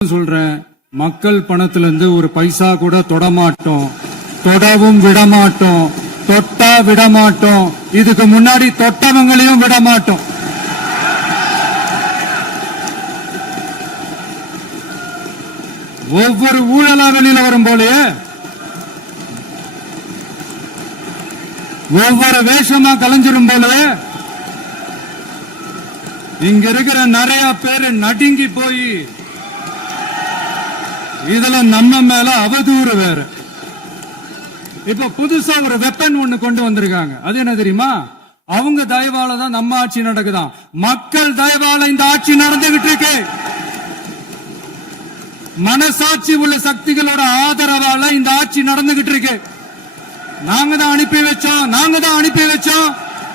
சொல்றேன், மக்கள் பணத்துல இருந்து ஒரு பைசா கூட தொடமாட்டோம், தொடவும் விடமாட்டோம், தொட்டா விடமாட்டோம், இதுக்கு முன்னாடி தொட்டவங்களையும் விடமாட்டோம். ஒவ்வொரு ஊழலா வெளியில வரும் போலயே ஒவ்வொரு வேஷமா கலைஞ்சிரும் போலயே இங்க இருக்கிற நிறைய பேரு நடுங்கி போய் இதுல நம்ம மேல அவதூறு வேற. இப்ப புதுசா ஒரு வெப்பன் ஒண்ணு கொண்டு வந்திருக்காங்க. அது என்ன தெரியுமா? அவங்க தயவால தான் நம்ம ஆட்சி நடக்குதான். மக்கள் தயவால இந்த ஆட்சி நடந்துகிட்டு இருக்கு. மனசாட்சி உள்ள சக்திகளோட ஆதரவால இந்த ஆட்சி நடந்துகிட்டு இருக்கு. நாங்க தான் அனுப்பி வச்சோம்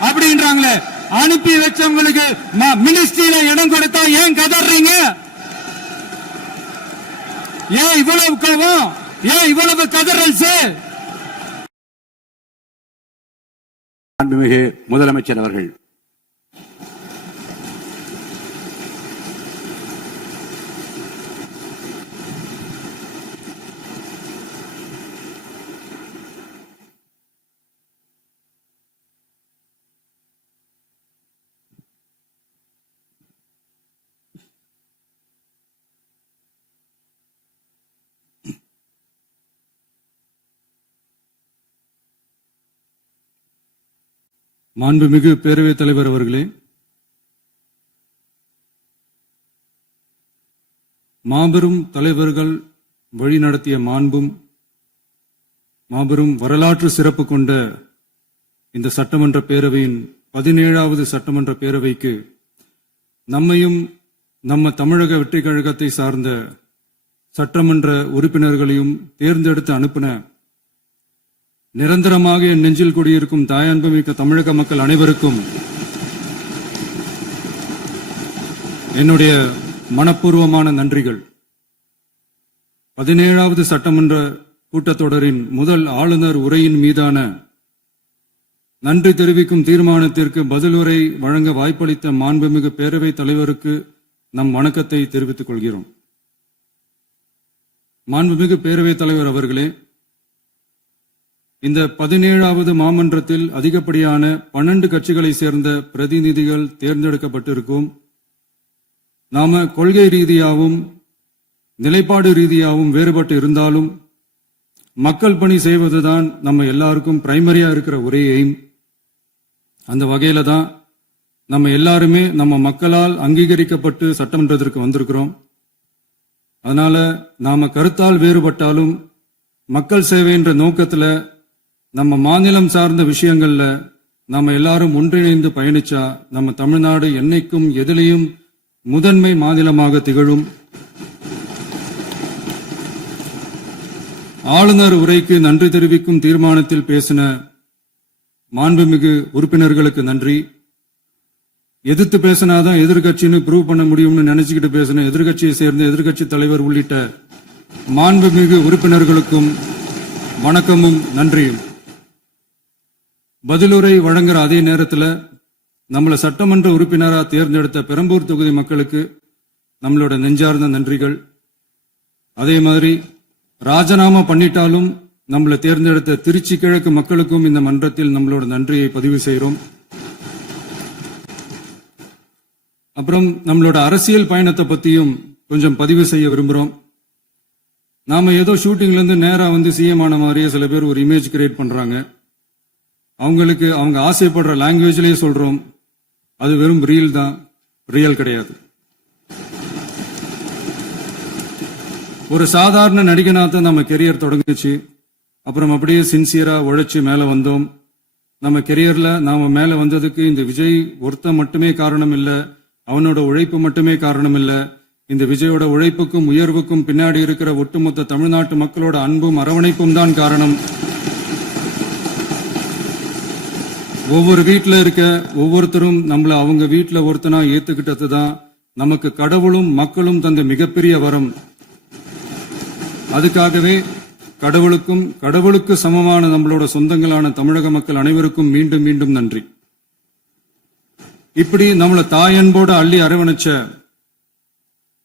அப்படின்றாங்களே. அனுப்பி வச்சவங்களுக்கு மினிஸ்ட்ரியில இடம் கொடுத்தா ஏன் கதறீங்க? ஏன் இவ்வளவு கோவம்? ஏன் இவ்வளவு கதறல்? மாண்புமிகு முதலமைச்சர் அவர்கள் மாண்புமிகு பேரவைத் தலைவர் அவர்களே, மாபெரும் தலைவர்கள் வழிநடத்திய மாண்பும் மாபெரும் வரலாற்று சிறப்பு கொண்ட இந்த சட்டமன்ற பேரவையின் 17வது சட்டமன்ற பேரவைக்கு நம்மையும் நம்ம தமிழக வெற்றி கழகத்தை சார்ந்த சட்டமன்ற உறுப்பினர்களையும் தேர்ந்தெடுத்து அனுப்பின நிரந்தரமாக என் நெஞ்சில் குடியிருக்கும் தாயன்புமிக்க தமிழக மக்கள் அனைவருக்கும் என்னுடைய மனப்பூர்வமான நன்றிகள். 17வது சட்டமன்ற கூட்டத்தொடரின் முதல் ஆளுநர் உரையின் மீதான நன்றி தெரிவிக்கும் தீர்மானத்திற்கு பதிலுரை வழங்க வாய்ப்பளித்த மாண்புமிகு பேரவைத் தலைவருக்கு நம் வணக்கத்தை தெரிவித்துக் கொள்கிறோம். மாண்புமிகு பேரவைத் தலைவர் அவர்களே, இந்த 17வது மாமன்றத்தில் அதிகப்படியான 12 கட்சிகளை சேர்ந்த பிரதிநிதிகள் தேர்ந்தெடுக்கப்பட்டிருக்கும். நாம கொள்கை ரீதியாகவும் நிலைப்பாடு ரீதியாகவும் வேறுபட்டு இருந்தாலும் மக்கள் பணி செய்வதுதான் நம்ம எல்லாருக்கும் பிரைமரியா இருக்கிற ஒரே எய்ம். அந்த வகையில தான் நம்ம எல்லாருமே நம்ம மக்களால் அங்கீகரிக்கப்பட்டு சட்டமன்றத்திற்கு வந்திருக்கிறோம். அதனால நாம கருத்தால் வேறுபட்டாலும் மக்கள் சேவை என்ற நோக்கத்துல நம்ம மாநிலம் சார்ந்த விஷயங்கள்ல நாம எல்லாரும் ஒன்றிணைந்து பயணிச்சா நம்ம தமிழ்நாடு என்னைக்கும் எதிலையும் முதன்மை மாநிலமாக திகழும். ஆளுநர் உரைக்கு நன்றி தெரிவிக்கும் தீர்மானத்தில் பேசின மாண்புமிகு உறுப்பினர்களுக்கு நன்றி. எதிர்த்து பேசினாதான் எதிர்கட்சின்னு ப்ரூவ் பண்ண முடியும்னு நினைச்சுக்கிட்டு பேசின எதிர்கட்சியை சேர்ந்த எதிர்கட்சி தலைவர் உள்ளிட்ட மாண்புமிகு உறுப்பினர்களுக்கும் வணக்கமும் நன்றியும். பதிலுரை வழங்குற அதே நேரத்தில் நம்மள சட்டமன்ற உறுப்பினரா தேர்ந்தெடுத்த பெரம்பூர் தொகுதி மக்களுக்கு நம்மளோட நெஞ்சார்ந்த நன்றிகள். அதே மாதிரி ராஜினாமா பண்ணிட்டாலும் நம்மளை தேர்ந்தெடுத்த திருச்சி கிழக்கு மக்களுக்கும் இந்த மன்றத்தில் நம்மளோட நன்றியை பதிவு செய்கிறோம். அப்புறம் நம்மளோட அரசியல் பயணத்தை பத்தியும் கொஞ்சம் பதிவு செய்ய விரும்புகிறோம். நாம ஏதோ ஷூட்டிங்ல இருந்து நேரா வந்து சிஎம் ஆன மாதிரியே சில பேர் ஒரு இமேஜ் கிரியேட் பண்றாங்க. அவங்களுக்கு அவங்க ஆசைப்படுற லாங்குவேஜ்லயே சொல்றோம், அது வெறும் ரீல் தான், ரியல் கிடையாது. ஒரு சாதாரண நடிகனாத்தான் நம்ம கெரியர் தொடங்குச்சு. அப்புறம் அப்படியே சின்சியரா உழைச்சு மேல வந்தோம். நம்ம கெரியர்ல நாம மேல வந்ததுக்கு இந்த விஜய் ஒருத்தன் மட்டுமே காரணம் இல்ல, அவனோட உழைப்பு மட்டுமே காரணம் இல்ல. இந்த விஜயோட உழைப்புக்கும் உயர்வுக்கும் பின்னாடி இருக்கிற ஒட்டுமொத்த தமிழ்நாட்டு மக்களோட அன்பும் அரவணைப்பும் தான் காரணம். ஒவ்வொரு வீட்டில் இருக்க ஒவ்வொருத்தரும் நம்மள அவங்க வீட்டில் ஒருத்தனா ஏத்துக்கிட்டது தான் நமக்கு கடவுளும் மக்களும் தந்த மிகப்பெரிய வரம். அதுக்காகவே கடவுளுக்கு சமமான நம்மளோட சொந்தங்களான தமிழக மக்கள் அனைவருக்கும் மீண்டும் மீண்டும் நன்றி. இப்படி நம்மள தாயன்போட அள்ளி அரவணைச்ச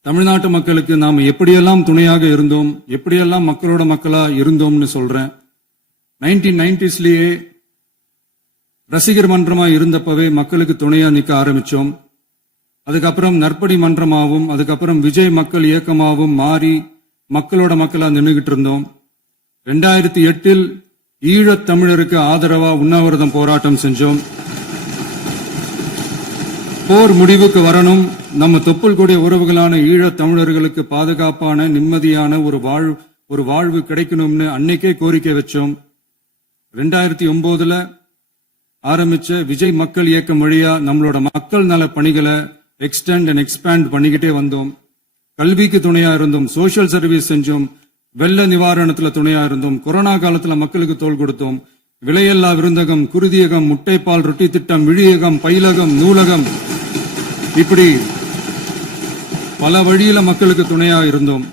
தமிழ்நாட்டு மக்களுக்கு நாம் எப்படியெல்லாம் துணையாக இருந்தோம், எப்படியெல்லாம் மக்களோட மக்களா இருந்தோம்னு சொல்றேன். 1990ஸ்லயே ரசிகர் மன்றமா இருந்தப்பவே மக்களுக்கு துணையா நிக்க ஆரம்பிச்சோம். அதுக்கப்புறம் நற்படி மன்றமாவும், அதுக்கப்புறம் விஜய் மக்கள் இயக்கமாவும் மாறி மக்களோட மக்களா நின்றுகிட்டு இருந்தோம். 2008 ஈழத் தமிழருக்கு ஆதரவா உண்ணாவிரதம் போராட்டம் செஞ்சோம். போர் முடிவுக்கு வரணும், நம்ம தொப்புள் கூடிய உறவுகளான ஈழத் தமிழர்களுக்கு பாதுகாப்பான நிம்மதியான ஒரு வாழ்வு கிடைக்கணும்னு அன்னைக்கே கோரிக்கை வச்சோம். 2009 ஆரம்பிச்ச விஜய் மக்கள் இயக்கம் வழியா நம்மளோட மக்கள் நல பணிகளை எக்ஸ்டெண்ட் அண்ட் எக்ஸ்பேண்ட் பண்ணிக்கிட்டே வந்தோம். கல்விக்கு துணையா இருந்தோம், சோசியல் சர்வீஸ் செஞ்சோம், வெள்ள நிவாரணத்துல துணையா இருந்தோம், கொரோனா காலத்துல மக்களுக்கு தோள் கொடுத்தோம். விலையில்லா விருந்தகம், குருதியகம், முட்டைப்பால் ரொட்டி திட்டம், விழியகம், பயிலகம், நூலகம், இப்படி பல வழியில மக்களுக்கு துணையா இருந்தோம்.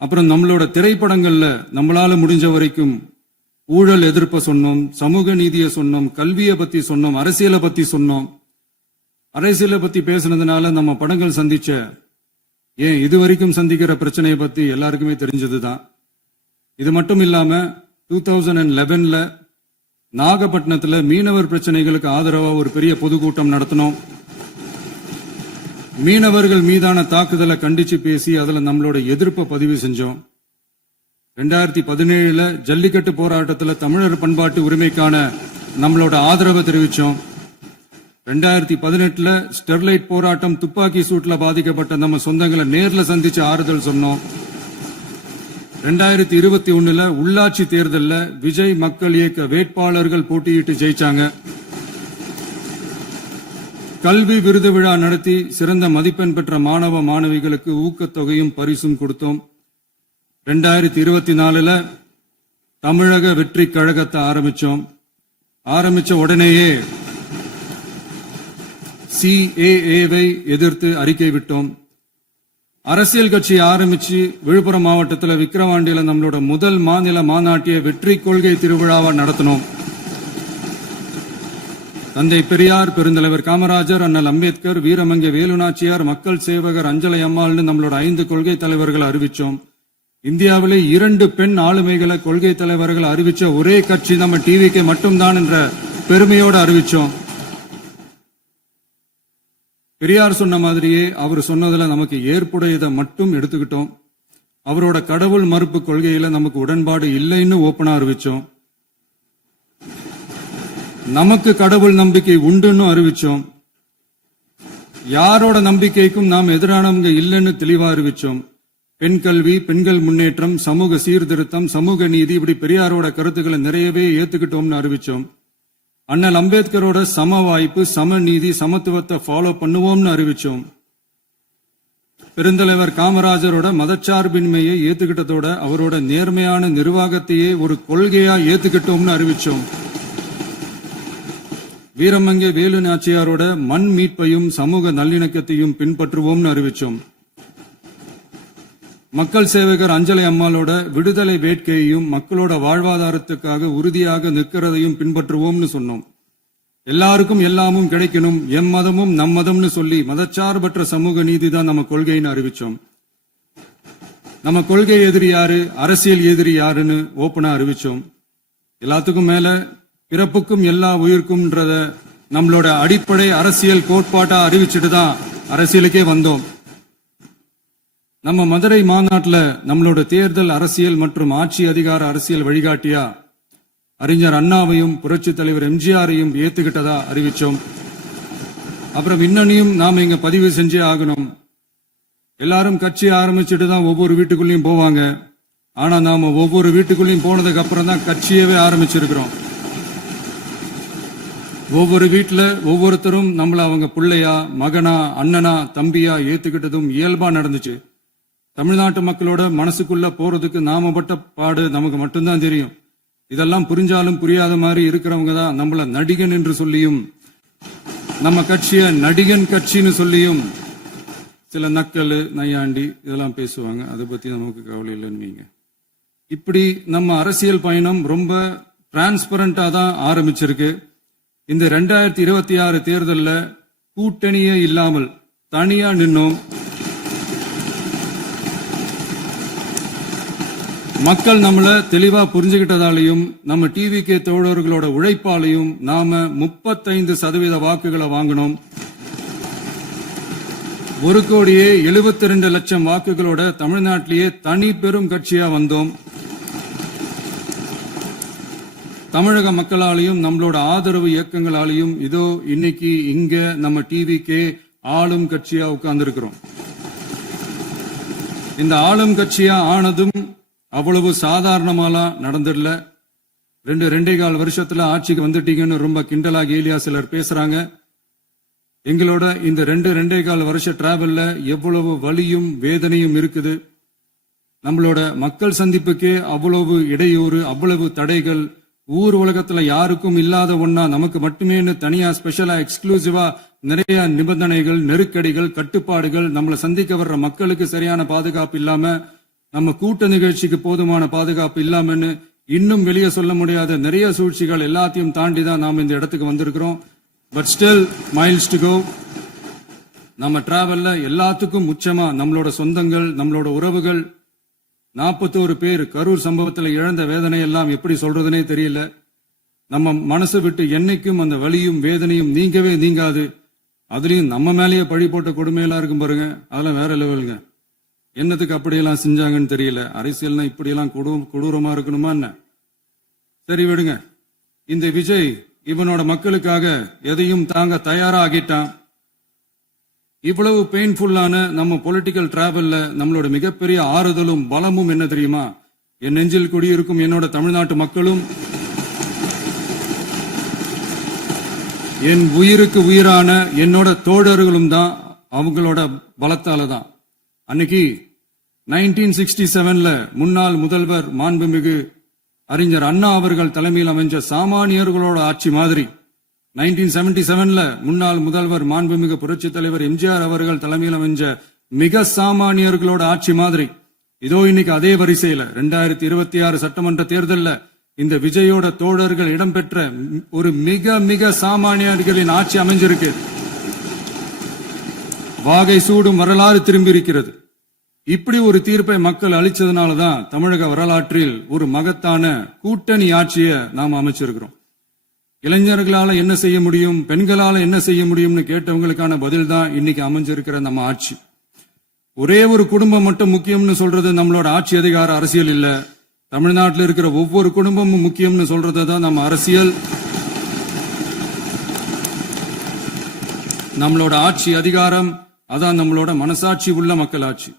அப்புறம் நம்மளோட திரைப்படங்கள்ல நம்மளால முடிஞ்ச வரைக்கும் ஊழல் எதிர்ப்ப சொன்னோம், சமூக நீதியை சொன்னோம், கல்வியை பத்தி சொன்னோம், அரசியலை பத்தி சொன்னோம். அரசியலை பத்தி பேசுனதுனால நம்ம படங்கள் சந்திச்ச இதுவரைக்கும் சந்திக்கிற பிரச்சனையை பத்தி எல்லாருக்குமே தெரிஞ்சதுதான். இது மட்டும் இல்லாம 2011 நாகப்பட்டினத்துல மீனவர் பிரச்சனைகளுக்கு ஆதரவா ஒரு பெரிய பொதுக்கூட்டம் நடத்தினோம். மீனவர்கள் மீதான தாக்குதலை கண்டிச்சு பேசி அதுல நம்மளோட எதிர்ப்பை பதிவு செஞ்சோம். 2017 ஜல்லிக்கட்டு போராட்டத்துல தமிழர் பண்பாட்டு உரிமைக்கான நம்மளோட ஆதரவை தெரிவிச்சோம். 2018 ஸ்டெர்லைட் போராட்டம், துப்பாக்கி சூட்ல பாதிக்கப்பட்ட நம்ம சொந்தங்களை நேர்ல சந்திச்சு ஆறுதல் சொன்னோம். 2021 உள்ளாட்சி தேர்தல்ல விஜய் மக்கள் இயக்க வேட்பாளர்கள் போட்டியிட்டு ஜெயிச்சாங்க. கல்வி விருது விழா நடத்தி சிறந்த மதிப்பெண் பெற்ற மாணவ மாணவிகளுக்கு ஊக்கத்தொகையும் பரிசும் கொடுத்தோம். 2024 தமிழக வெற்றி கழகத்தை ஆரம்பிச்ச உடனேயே CAA-வை எதிர்த்து அறிக்கை விட்டோம். அரசியல் கட்சி ஆரம்பிச்சு விழுப்புரம் மாவட்டத்தில் விக்கிரவாண்டியில நம்மளோட முதல் மாநில மாநாட்டிய வெற்றி கொள்கை திருவிழாவை நடத்தினோம். தந்தை பெரியார், பெருந்தலைவர் காமராஜர், அண்ணல் அம்பேத்கர், வீரமங்கை வேலுநாச்சியார், மக்கள் சேவகர் அஞ்சலை அம்மாள்னு நம்மளோட 5 கொள்கை தலைவர்களை அறிவிச்சோம். இந்தியாவிலே 2 பெண் ஆளுமைகளை கொள்கை தலைவர்கள் அறிவிச்ச ஒரே கட்சி நம்ம டிவிக்கு மட்டும்தான் என்ற பெருமையோடு அறிவிச்சோம். பெரியார் சொன்ன மாதிரியே அவர் சொன்னதுல நமக்கு ஏற்புடையதை மட்டும் எடுத்துக்கிட்டோம். அவரோட கடவுள் மறுப்பு கொள்கையில நமக்கு உடன்பாடு இல்லைன்னு ஓப்பனா அறிவிச்சோம். நமக்கு கடவுள் நம்பிக்கை உண்டுன்னு அறிவிச்சோம். யாரோட நம்பிக்கைக்கும் நாம் எதிரானவங்க இல்லைன்னு தெளிவா அறிவிச்சோம். பெண் கல்வி, பெண்கள் முன்னேற்றம், சமூக சீர்திருத்தம், சமூக நீதி, இப்படி பெரியாரோட கருத்துக்களை நிறையவே ஏத்துக்கிட்டோம்னு அறிவிச்சோம். அண்ணல் அம்பேத்கரோட சம வாய்ப்பு, சம நீதி, சமத்துவத்தை ஃபாலோ பண்ணுவோம்னு அறிவிச்சோம். பெருந்தலைவர் காமராஜரோட மதச்சார்பின்மையை ஏத்துக்கிட்டதோட அவரோட நேர்மையான நிர்வாகத்தையே ஒரு கொள்கையா ஏத்துக்கிட்டோம்னு அறிவிச்சோம். வீரமங்கை வேலு நாச்சியாரோட மண் மீட்பையும் சமூக நல்லிணக்கத்தையும் பின்பற்றுவோம்னு அறிவிச்சோம். மக்கள் சேவகர் அஞ்சலை அம்மாளோட விடுதலை வேட்கையையும் மக்களோட வாழ்வாதாரத்துக்காக உறுதியாக நிற்கிறதையும் பின்பற்றுவோம்னு சொன்னோம். எல்லாருக்கும் எல்லாமும் கிடைக்கணும், எம் மதமும் நம் மதம்னு சொல்லி மதச்சார்பற்ற சமூக நீதி தான் நம்ம கொள்கைன்னு அறிவிச்சோம். நம்ம கொள்கை எதிரி யாரு, அரசியல் எதிரி யாருன்னு ஓப்பனா அறிவிச்சோம். எல்லாத்துக்கும் மேல பிறப்புக்கும் எல்லா உயிர்க்கும்ன்றத நம்மளோட அடிப்படை அரசியல் கோட்பாட்டா அறிவிச்சுட்டு தான் அரசியலுக்கே வந்தோம். நம்ம மதுரை மாநாட்டில் நம்மளோட தேர்தல் அரசியல் மற்றும் ஆட்சி அதிகார அரசியல் வழிகாட்டியா அறிஞர் அண்ணாவையும் புரட்சி தலைவர் எம்ஜிஆரையும் ஏத்துக்கிட்டதா அறிவிச்சோம். அப்புறம் இன்னனையும் நாம இங்க பதிவு செஞ்சே ஆகணும். எல்லாரும் கட்சி ஆரம்பிச்சுட்டு தான் ஒவ்வொரு வீட்டுக்குள்ளேயும் போவாங்க. ஆனா நாம ஒவ்வொரு வீட்டுக்குள்ளேயும் போனதுக்கு அப்புறம் தான் கட்சியவே ஆரம்பிச்சிருக்கிறோம். ஒவ்வொரு வீட்டுல ஒவ்வொருத்தரும் நம்மள அவங்க பிள்ளையா, மகனா, அண்ணனா, தம்பியா ஏத்துக்கிட்டதும் இயல்பா நடந்துச்சு. தமிழ்நாட்டு மக்களோட மனசுக்குள்ள போறதுக்கு நாம பட்ட பாடு நமக்கு மட்டும்தான் தெரியும். இதெல்லாம் புரிஞ்சாலும் புரியாத மாதிரி இருக்கிறவங்க தான் நம்மள நடிகன் என்று சொல்லியும், நம்ம கட்சிய நடிகன் கட்சின்னு சொல்லியும் சில நக்கல், நையாண்டி இதெல்லாம் பேசுவாங்க. அதை பத்தி நமக்கு கவலை இல்லைன்னு வைங்க. இப்படி நம்ம அரசியல் பயணம் ரொம்ப டிரான்ஸ்பரண்டா தான் ஆரம்பிச்சிருக்கு. இந்த 2026 தேர்தலில் கூட்டணியே இல்லாமல் தனியா நின்னோம். மக்கள் நம்மள தெளிவா புரிஞ்சுகிட்டதாலையும் நம்ம டிவிகே தோழர்களோட உழைப்பாலையும் நாம 35% வாக்குகளை வாங்கினோம். 1,72,00,000 வாக்குகளோட தமிழ்நாட்டிலேயே தனி பெரும் கட்சியா வந்தோம். தமிழக மக்களாலையும் நம்மளோட ஆதரவு இயக்கங்களாலையும் இதோ இன்னைக்கு இங்க நம்ம டிவிகே ஆளும் கட்சியா உட்கார்ந்திருக்கிறோம். இந்த ஆளும் கட்சியா ஆனதும் அவ்வளவு சாதாரணமாலாம் நடந்துடல. 2.25 வருஷத்துல ஆட்சிக்கு வந்துட்டீங்கன்னு ரொம்ப கிண்டலா கேலியா சிலர் பேசுறாங்க. எங்களோட இந்த 2.25 வருஷ டிராவல்ல எவ்வளவு வலியும் வேதனையும் இருக்குது. நம்மளோட மக்கள் சந்திப்புக்கே அவ்வளவு இடையூறு, அவ்வளவு தடைகள், ஊர் உலகத்துல யாருக்கும் இல்லாத ஒன்னா நமக்கு மட்டுமே தனியா ஸ்பெஷலா எக்ஸ்க்ளூசிவா நிறைய நிபந்தனைகள், நெருக்கடிகள், கட்டுப்பாடுகள், நம்மளை சந்திக்க வர்ற மக்களுக்கு சரியான பாதுகாப்பு இல்லாம, நம்ம கூட்ட நிகழ்ச்சிக்கு போதுமான பாதுகாப்பு இல்லாமன்னு இன்னும் வெளியே சொல்ல முடியாத நிறைய சூழ்ச்சிகள் எல்லாத்தையும் தாண்டி தான் நாம இந்த இடத்துக்கு வந்திருக்கிறோம். But still miles to go. நம்ம டிராவல்ல எல்லாத்துக்கும் உச்சமா நம்மளோட சொந்தங்கள், நம்மளோட உறவுகள், 41 பேர் கரூர் சம்பவத்தில் இழந்த வேதனை எல்லாம் எப்படி சொல்றதுனே தெரியல. நம்ம மனசு விட்டு என்னைக்கும் அந்த வலியும் வேதனையும் நீங்கவே நீங்காது. அதுலயும் நம்ம மேலேயே பழி போட்ட கொடுமையெல்லாம் இருக்கும் பாருங்க, அதெல்லாம் வேற லெவலுங்க. என்னத்துக்கு அப்படியெல்லாம் செஞ்சாங்கன்னு தெரியல. அரசியல்னா இப்படியெல்லாம் கொடூரமா இருக்கணுமா என்ன? சரி விடுங்க. இந்த விஜய் இவனோட மக்களுக்காக எதையும் தாங்க தயாராகிட்டான். இவ்வளவு பெயின்ஃபுல்லான நம்ம பொலிட்டிக்கல் டிராவல்ல நம்மளோட மிகப்பெரிய ஆறுதலும் பலமும் என்ன தெரியுமா? என் நெஞ்சில் குடியிருக்கும் என்னோட தமிழ்நாட்டு மக்களும், என் உயிருக்கு உயிரான என்னோட தோழர்களும் தான். அவங்களோட பலத்தால தான். அன்னைக்கு 1967ல முன்னாள் முதல்வர் மாண்புமிகு அறிஞர் அண்ணா அவர்கள் தலைமையில் அமைஞ்ச சாமானியர்களோட ஆட்சி மாதிரி, 1977ல முன்னாள் முதல்வர் மாண்புமிகு புரட்சி தலைவர் எம்ஜிஆர் அவர்கள் தலைமையில் அமைஞ்ச மிக சாமானியர்களோட ஆட்சி மாதிரி, இதோ இன்னைக்கு அதே வரிசையில 2026 சட்டமன்ற தேர்தல்ல இந்த விஜயோட தோழர்கள் இடம்பெற்ற ஒரு மிக மிக சாமானியர்களின் ஆட்சி அமைஞ்சிருக்கு. வாகை சூடும் வரலாறு திரும்பி இருக்கிறது. இப்படி ஒரு தீர்ப்பை மக்கள் அளிச்சதுனாலதான் தமிழக வரலாற்றில் ஒரு மகத்தான கூட்டணி ஆட்சியை நாம் அமைச்சிருக்கிறோம். இளைஞர்களால என்ன செய்ய முடியும், பெண்களால என்ன செய்ய முடியும்னு கேட்டவங்களுக்கான பதில் தான் இன்னைக்கு அமைஞ்சிருக்கிற நம்ம ஆட்சி. ஒரே ஒரு குடும்பம் மட்டும் முக்கியம்னு சொல்றது நம்மளோட ஆட்சி அதிகார அரசியல் இல்ல. தமிழ்நாட்டில் இருக்கிற ஒவ்வொரு குடும்பமும் முக்கியம்னு சொல்றதுதான் நம்ம அரசியல். நம்மளோட ஆட்சி அதிகாரம் அதான் நம்மளோட மனசாட்சி உள்ள மக்கள் ஆட்சி.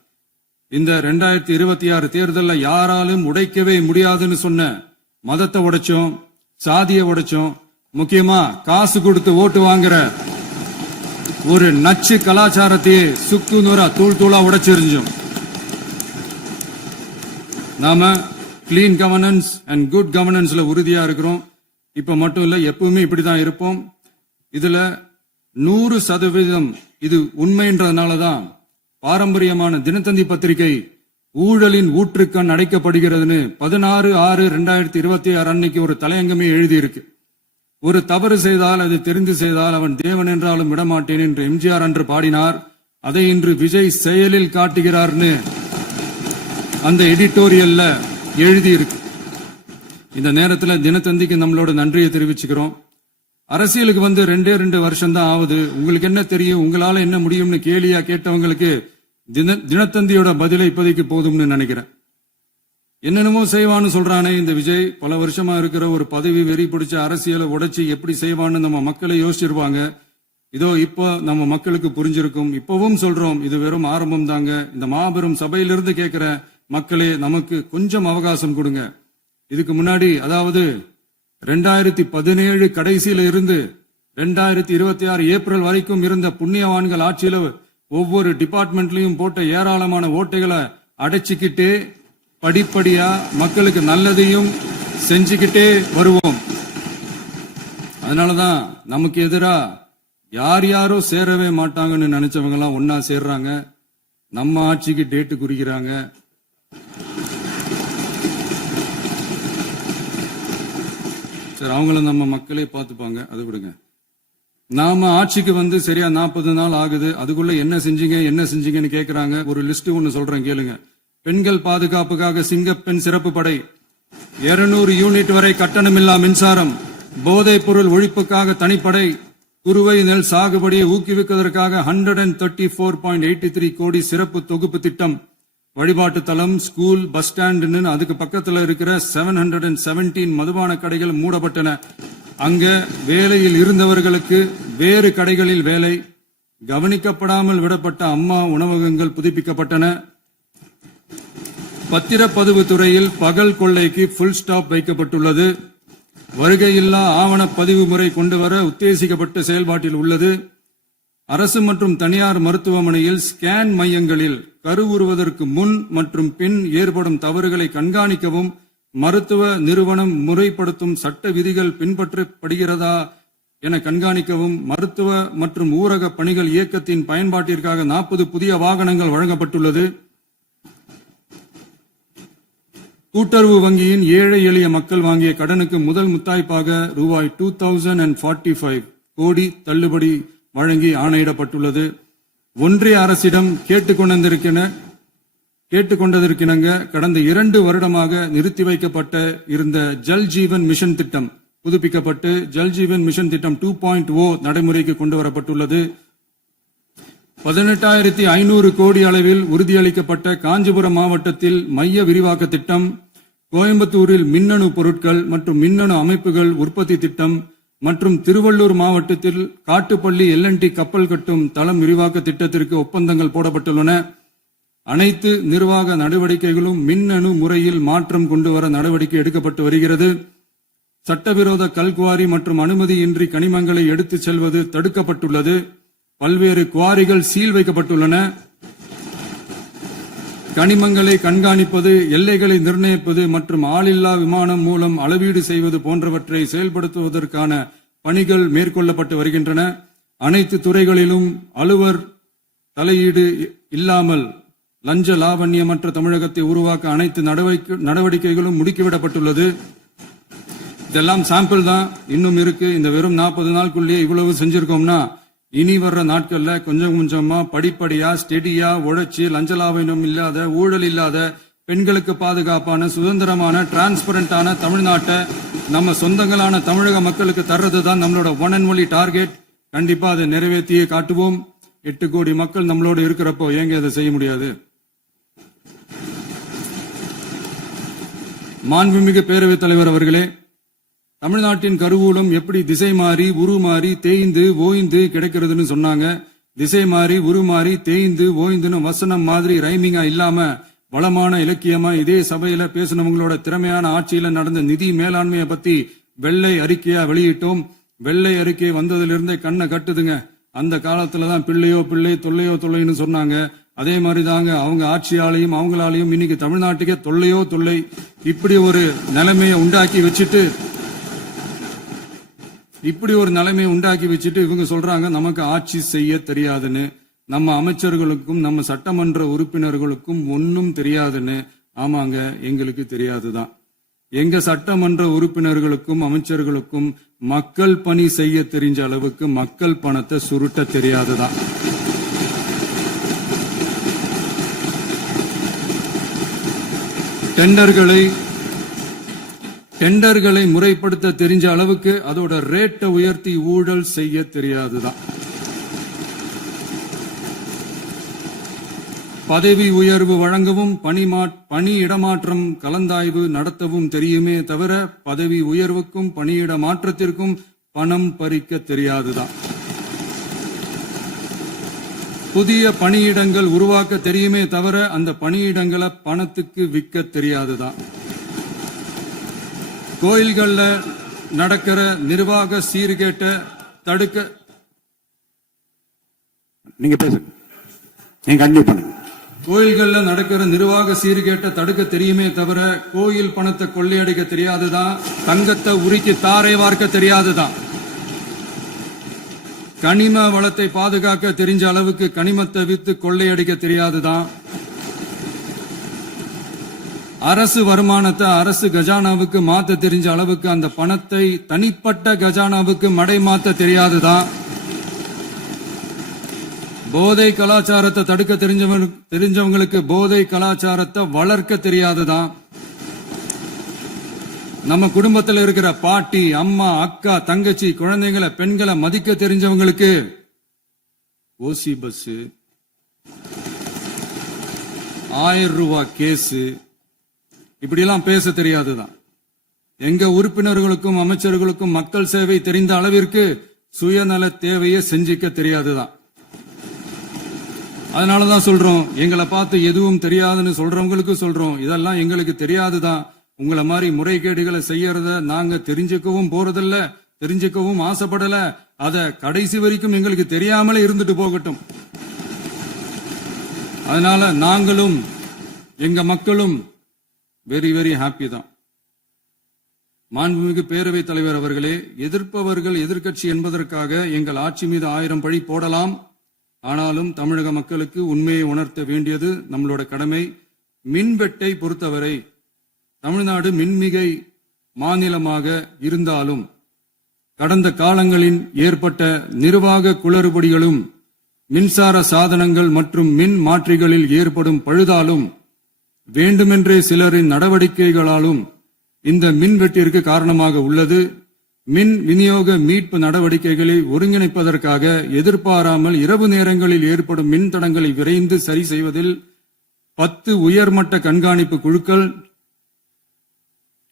இந்த 2026 தேர்தலில் யாராலும் உடைக்கவே முடியாதுன்னு சொன்ன மதத்தை உடைச்சோம், சாதியை உடைச்சோம், முக்கியமா காசு கொடுத்து ஓட்டு வாங்குற ஒரு நச்சு கலாச்சாரத்தையே சுக்கு நூறா தூள் தூளா உடைச்செறிஞ்சோம். நாம கிளீன் கவர்னன்ஸ் அண்ட் குட் கவர்னன்ஸ்ல உறுதியா இருக்கிறோம். இப்ப மட்டும் இல்ல, எப்பவுமே இப்படிதான் இருப்போம். இதுல 100% இது உண்மைன்றதுனாலதான் பாரம்பரியமான தினத்தந்தி பத்திரிகை ஊழலின் ஊற்றுக்கண் அடைக்கப்படுகிறதுன்னு 16/6/2026 அன்னைக்கு ஒரு தலையங்கமே எழுதியிருக்கு. ஒரு தவறு செய்தால், அது தெரிந்து செய்தால் அவன் தேவன் என்றாலும் விடமாட்டேன் என்று எம்ஜிஆர் அன்று பாடினார். அதை இன்று விஜய் செயலில் காட்டுகிறார்னு அந்த எடிட்டோரியல்ல எழுதியிருக்கு. இந்த நேரத்தில் தினத்தந்திக்கு நம்மளோட நன்றியை தெரிவிச்சுக்கிறோம். அரசியலுக்கு வந்து 2 வருஷம் தான் ஆகுது. உங்களுக்கு என்ன தெரியும், உங்களால என்ன முடியும்னு கேலியா கேட்டவங்களுக்கு தினத்தந்தியோட பதிலை இப்போதைக்கு போதும்னு நினைக்கிறேன். என்னென்னமோ செய்வான்னு சொல்றானே இந்த விஜய், பல வருஷமா இருக்கிற ஒரு பதவி வெறி பிடிச்ச அரசியலை உடைச்சி எப்படி செய்வான்னு நம்ம மக்களை யோசிச்சிருப்பாங்க. இதோ இப்போ நம்ம மக்களுக்கு புரிஞ்சிருக்கும். இப்பவும் சொல்றோம், இது வெறும் ஆரம்பம் தாங்க. இந்த மாபெரும் சபையிலிருந்து கேட்கிற மக்களே, நமக்கு கொஞ்சம் அவகாசம் கொடுங்க. இதுக்கு முன்னாடி, அதாவது 2017 கடைசியில இருந்து 2026 ஏப்ரல் வரைக்கும் இருந்த புண்ணியவான்கள் ஆட்சியில ஒவ்வொரு டிபார்ட்மெண்ட்லயும் போட்ட ஏராளமான ஓட்டைகளை அடைச்சிக்கிட்டே படிப்படியா மக்களுக்கு நல்லதையும் செஞ்சுக்கிட்டே வருவோம். அதனாலதான் நமக்கு எதிரா யார் யாரோ சேரவே மாட்டாங்கன்னு நினைச்சவங்க எல்லாம் ஒன்னா சேர்றாங்க. நம்ம ஆட்சிக்கு டேட்டு குறிக்கிறாங்க. சரி, அவங்கள நம்ம மக்களே பார்த்துப்பாங்க, அது விடுங்க. நாம ஆட்சிக்கு வந்து சரியா 40 நாள் ஆகுது. அதுக்குள்ள என்ன செஞ்சீங்கன்னு கேக்குறாங்க. ஒரு லிஸ்ட் ஒன்னு சொல்றேன் கேளுங்க. பெண்கள் பாதுகாப்புக்காக சிங்கப்பெண் சிறப்பு படை, 200 யூனிட் வரை கட்டணமில்லா மின்சாரம், போதைப் பொருள் ஒழிப்புக்காக தனிப்படை, குறுவை நெல் சாகுபடியை ஊக்குவிப்பதற்காக 134.83 கோடி சிறப்பு தொகுப்பு திட்டம், வழிபாட்டு தலம், ஸ்கூல், பஸ் ஸ்டாண்ட், அதுக்கு பக்கத்துல இருக்கிற 717 மதுபான கடைகள் மூடப்பட்டன. அங்க வேலையில் இருந்தவர்களுக்கு வேறு கடைகளில் வேலை, கவனிக்கப்படாமல் விடப்பட்ட அம்மா உணவகங்கள் புதுப்பிக்கப்பட்டன. பத்திரப்பதிவு துறையில் பகல் கொள்ளைக்கு புல் ஸ்டாப் வைக்கப்பட்டுள்ளது. வருகையில்லா ஆவண பதிவு முறை கொண்டுவர உத்தேசிக்கப்பட்ட செயல்பாட்டில் உள்ளது. அரசு மற்றும் தனியார் மருத்துவமனையில் ஸ்கேன் மையங்களில் கருவுறுவதற்கு முன் மற்றும் பின் ஏற்படும் தவறுகளை கண்காணிக்கவும், மருத்துவ நிறுவனம் முறைப்படுத்தும் சட்ட விதிகள் பின்பற்றப்படுகிறதா என கண்காணிக்கவும், மருத்துவ மற்றும் ஊரக பணிகள் இயக்கத்தின் பயன்பாட்டிற்காக 40 புதிய வாகனங்கள் வழங்கப்பட்டுள்ளது. கூட்டுறவு வங்கியின் ஏழை எளிய மக்கள் வாங்கிய கடனுக்கு முதல் முத்தாய்ப்பாக ரூபாய் 2045 கோடி தள்ளுபடி வழங்கி ஆணையிடப்பட்டுள்ளது. ஒன்றிய அரசிடம் கேட்டுக்கொண்டதற்கிணங்க கடந்த 2 வருடமாக நிறுத்தி வைக்கப்பட்ட இருந்த ஜல் ஜீவன் மிஷன் திட்டம் புதுப்பிக்கப்பட்டு ஜல் ஜீவன் மிஷன் திட்டம் 2.0 நடைமுறைக்கு கொண்டு வரப்பட்டுள்ளது. 18,500 கோடி அளவில் உறுதியளிக்கப்பட்ட காஞ்சிபுரம் மாவட்டத்தில் மைய விரிவாக்க திட்டம், கோயம்புத்தூரில் மின்னணு பொருட்கள் மற்றும் மின்னணு அமைப்புகள் உற்பத்தி திட்டம் மற்றும் திருவள்ளூர் மாவட்டத்தில் காட்டுப்பள்ளி LNT கப்பல் கட்டும் தளம் விரிவாக்க திட்டத்திற்கு ஒப்பந்தங்கள் போடப்பட்டுள்ளன. அனைத்து நிர்வாக நடவடிக்கைகளும் மின்னணு முறையில் மாற்றம் கொண்டுவர நடவடிக்கை எடுக்கப்பட்டு வருகிறது. சட்டவிரோத கல்குவாரி மற்றும் அனுமதியின்றி கனிமங்களை எடுத்துச் செல்வது தடுக்கப்பட்டுள்ளது. பல்வேறு குவாரிகள் சீல் வைக்கப்பட்டுள்ளன. கனிமங்களை கண்காணிப்பது, எல்லைகளை நிர்ணயிப்பது மற்றும் ஆளில்லா விமானம் மூலம் அளவீடு செய்வது போன்றவற்றை செயல்படுத்துவதற்கான பணிகள் மேற்கொள்ளப்பட்டு வருகின்றன. அனைத்து துறைகளிலும் அலுவலர் தலையீடு இல்லாமல் லஞ்ச லாவண்யமற்ற தமிழகத்தை உருவாக்க அனைத்து நடவடிக்கைகளும் முடுக்கிவிடப்பட்டுள்ளது. இதெல்லாம் சாம்பிள் தான், இன்னும் இருக்கு. இந்த வெறும் 40 நாளுக்குள்ளேயே இவ்வளவு செஞ்சிருக்கோம்னா இனி வர்ற நாட்கள்ல கொஞ்சம் கொஞ்சமா படிப்படியா ஸ்டெடியா உழைச்சி லஞ்சலாவணம் இல்லாத, ஊழல் இல்லாத, பெண்களுக்கு பாதுகாப்பான, சுதந்திரமான, டிரான்ஸ்பரண்டான தமிழ்நாட்டை நம்ம சொந்தங்களான தமிழக மக்களுக்கு தர்றதுதான் நம்மளோட ஒன் அண்ட் ஒன்லி டார்கெட். கண்டிப்பா அதை நிறைவேற்றியே காட்டுவோம். 8 கோடி மக்கள் நம்மளோட இருக்கிறப்போ ஏங்க அதை செய்ய முடியாது? மாண்புமிகு பேரவைத் தலைவர் அவர்களே, தமிழ்நாட்டின் கருவூலம் எப்படி திசை மாறி உருமாறி தேய்ந்து ஓய்ந்து கிடைக்கிறதுன்னு சொன்னாங்க. திசை மாறி உருமாறி தேய்ந்து ஓய்ந்துன்னு வசனம் மாதிரி ரைமிங்கா இல்லாம வளமான இலக்கியமா இதே சபையில பேசினவங்களோட திறமையான ஆட்சியில நடந்த நிதி மேலாண்மையை பத்தி வெள்ளை அறிக்கையா வெளியிட்டோம். வெள்ளை அறிக்கை வந்ததிலிருந்தே கண்ணை கட்டுதுங்க. அந்த காலத்துலதான் பிள்ளையோ பிள்ளை தொல்லையோ தொல்லைன்னு சொன்னாங்க. அதே மாதிரிதாங்க அவங்க ஆட்சியாலையும் அவங்களாலையும் இன்னைக்கு தமிழ்நாட்டுக்கே தொல்லையோ தொல்லை. இப்படி ஒரு நிலைமையை உண்டாக்கி வச்சுட்டு இவங்க சொல்றாங்க நமக்கு ஆட்சி செய்ய தெரியாதுன்னு. நம்ம அமைச்சர்களுக்கும் நம்ம சட்டமன்ற உறுப்பினர்களுக்கும் ஒன்னும் தெரியாதுன்னு. ஆமாங்க, எங்களுக்கு தெரியாதுதான். எங்க சட்டமன்ற உறுப்பினர்களுக்கும் அமைச்சர்களுக்கும் மக்கள் பணி செய்ய தெரிஞ்ச அளவுக்கு மக்கள் பணத்தை சுருட்ட தெரியாதுதான். டெண்டர்களை முறைப்படுத்த தெரிஞ்ச அளவுக்கு அதோட ரேட்டை உயர்த்தி ஊழல் செய்ய தெரியாதுதான். பதவி உயர்வு வழங்கவும் பணி இடமாற்றம் கலந்தாய்வு நடத்தவும் தெரியுமே தவிர பதவி உயர்வுக்கும் பணியிட மாற்றத்திற்கும் பணம் பறிக்க தெரியாதுதான். புதிய பணியிடங்கள் உருவாக்க தெரியுமே தவிர அந்த பணியிடங்களை பணத்துக்கு விற்க தெரியாதுதான். கோயில்கள்ல நடக்கிற நிர்வாக சீர்கேட்ட தடுக்க நீங்க பேசுங்க, நீங்க கண்டிப்பா பண்ணுங்க. கோயில்கள்ல நடக்கிற நிர்வாக சீர்கேட்ட தடுக்க தெரியுமே தவிர கோயில் பணத்தை கொள்ளையடிக்க தெரியாதுதான். தங்கத்தை உருக்கி தாரை வார்க்க தெரியாதுதான். கனிம வளத்தை பாதுகாக்க தெரிஞ்ச அளவுக்கு கனிமத்தை வித்து கொள்ளையடிக்க தெரியாதுதான். அரசு வருமானத்தை அரசு கஜானாவுக்கு மாத்த தெரிஞ்ச அளவுக்கு அந்த பணத்தை தனிப்பட்ட கஜானாவுக்கு மடை மாத்த தெரியாதுதான். போதை கலாச்சாரத்தை தடுக்க தெரிஞ்சவங்களுக்கு போதை கலாச்சாரத்தை வளர்க்க தெரியாதுதான். நம்ம குடும்பத்தில் இருக்கிற பாட்டி, அம்மா, அக்கா, தங்கச்சி, குழந்தைகளை, பெண்களை மதிக்க தெரிஞ்சவங்களுக்கு ஓசி பஸ், 1000 ரூபாய் கேஸ், இப்படி எல்லாம் பேச தெரியாதுதான். எங்க உறுப்பினர்களுக்கும் அமைச்சர்களுக்கும் மக்கள் சேவை தெரிந்த அளவிற்கு சுயநல தேவையை செஞ்சிக்க தெரியாதுதான். அதனாலதான் சொல்றோம், எங்களை பார்த்து எதுவும் தெரியாதுன்னு சொல்றவங்களுக்கு சொல்றோம், இதெல்லாம் எங்களுக்கு தெரியாதுதான். உங்களை மாதிரி முறைகேடுகளை செய்யறத நாங்க தெரிஞ்சுக்கவும் போறதில்ல, தெரிஞ்சுக்கவும் ஆசைப்படல. அத கடைசி வரைக்கும் எங்களுக்கு தெரியாமலே இருந்துட்டு போகட்டும். அதனால நாங்களும் எங்க மக்களும் வெரி வெரி ஹாப்பி தான். மாண்புமிகு பேரவைத் தலைவர் அவர்களே, எதிர்ப்பவர்கள் எதிர்க்கட்சி என்பதற்காக எங்கள் ஆட்சி மீது 1000 பழி போடலாம். ஆனாலும் தமிழக மக்களுக்கு உண்மையை உணர்த்த வேண்டியது நம்மளோட கடமை. மின்வெட்டை பொறுத்தவரை தமிழ்நாடு மின்மிகை மாநிலமாக இருந்தாலும் கடந்த காலங்களில் ஏற்பட்ட நிர்வாக குளறுபடிகளும் மின்சார சாதனங்கள் மற்றும் மின் மாற்றிகளில் ஏற்படும் பழுதாலும் வேண்டுமென்றே சிலரின் நடவடிக்கைகளாலும் இந்த மின்வெட்டிற்கு காரணமாக உள்ளது. மின் விநியோக மீட்பு நடவடிக்கைகளை ஒருங்கிணைப்பதற்காக எதிர்பாராமல் இரவு நேரங்களில் ஏற்படும் மின் தடங்களை விரைந்து சரி செய்வதில் 10 உயர்மட்ட கண்காணிப்பு குழுக்கள்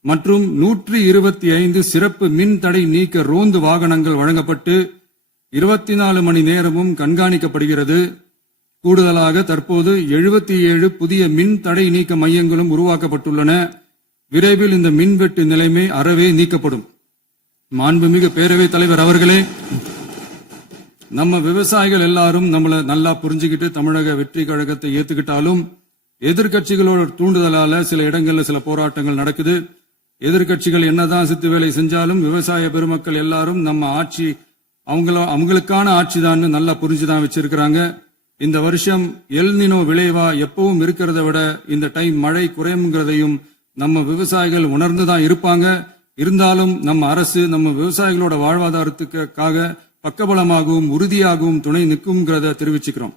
மற்றும் 125 சிறப்பு மின் தடை நீக்க ரோந்து வாகனங்கள் வழங்கப்பட்டு 24 மணி நேரமும் கண்காணிக்கப்படுகிறது. கூடுதலாக தற்போது 77 புதிய மின் தடை நீக்க மையங்களும் உருவாக்கப்பட்டுள்ளன. விரைவில் இந்த மின்வெட்டு நிலைமை அறவே நீக்கப்படும். மாண்புமிகு பேரவைத் தலைவர் அவர்களே, நம்ம விவசாயிகள் எல்லாரும் நம்மள நல்லா புரிஞ்சுக்கிட்டு தமிழக வெற்றி கழகத்தை ஏத்துக்கிட்டாலும் எதிர்கட்சிகளோட தூண்டுதலால சில இடங்கள்ல சில போராட்டங்கள் நடக்குது. எதிர்கட்சிகள் என்னதான் சித்து வேலை செஞ்சாலும் விவசாய பெருமக்கள் எல்லாரும் நம்ம ஆட்சி அவங்களுக்கான ஆட்சி தான் நல்லா புரிஞ்சுதான் வச்சிருக்கிறாங்க. இந்த வருஷம் எல் நினோ விளைவா எப்பவும் இருக்கிறத விட இந்த டைம் மழை குறையுங்கிறதையும் நம்ம விவசாயிகள் உணர்ந்துதான் இருப்பாங்க. இருந்தாலும் நம்ம அரசு நம்ம விவசாயிகளோட வாழ்வாதாரத்துக்காக பக்கபலமாகவும் உறுதியாகவும் துணை நிற்கும்ங்கிறத தெரிவிச்சுக்கிறோம்.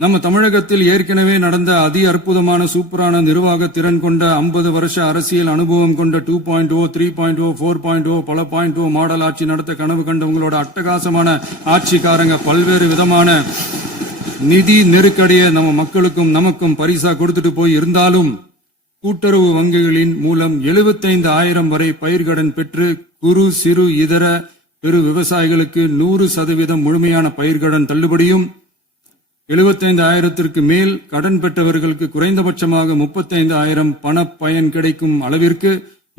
நம்ம தமிழகத்தில் ஏற்கனவே நடந்த அதி அற்புதமான சூப்பரான நிர்வாக திறன் கொண்ட 50 வருஷ அரசியல் அனுபவம் கொண்ட 2.0, 3.0, 4.0 பல 0.0 மாடல் ஆட்சி நடத்த கனவு கண்டவங்களோட அட்டகாசமான ஆட்சிக்காரங்க பல்வேறு விதமான நிதி நெருக்கடியை நம்ம மக்களுக்கும் நமக்கும் பரிசா கொடுத்துட்டு போய் இருந்தாலும் கூட்டுறவு வங்கிகளின் மூலம் 75,000 வரை பயிர்கடன் பெற்று குறு சிறு இதர பெரு விவசாயிகளுக்கு 100% முழுமையான பயிர்கடன் தள்ளுபடியும் 75,000ற்கு மேல் கடன் பெற்றவர்களுக்கு குறைந்தபட்சமாக 35,000 பண பயன் கிடைக்கும் அளவிற்கு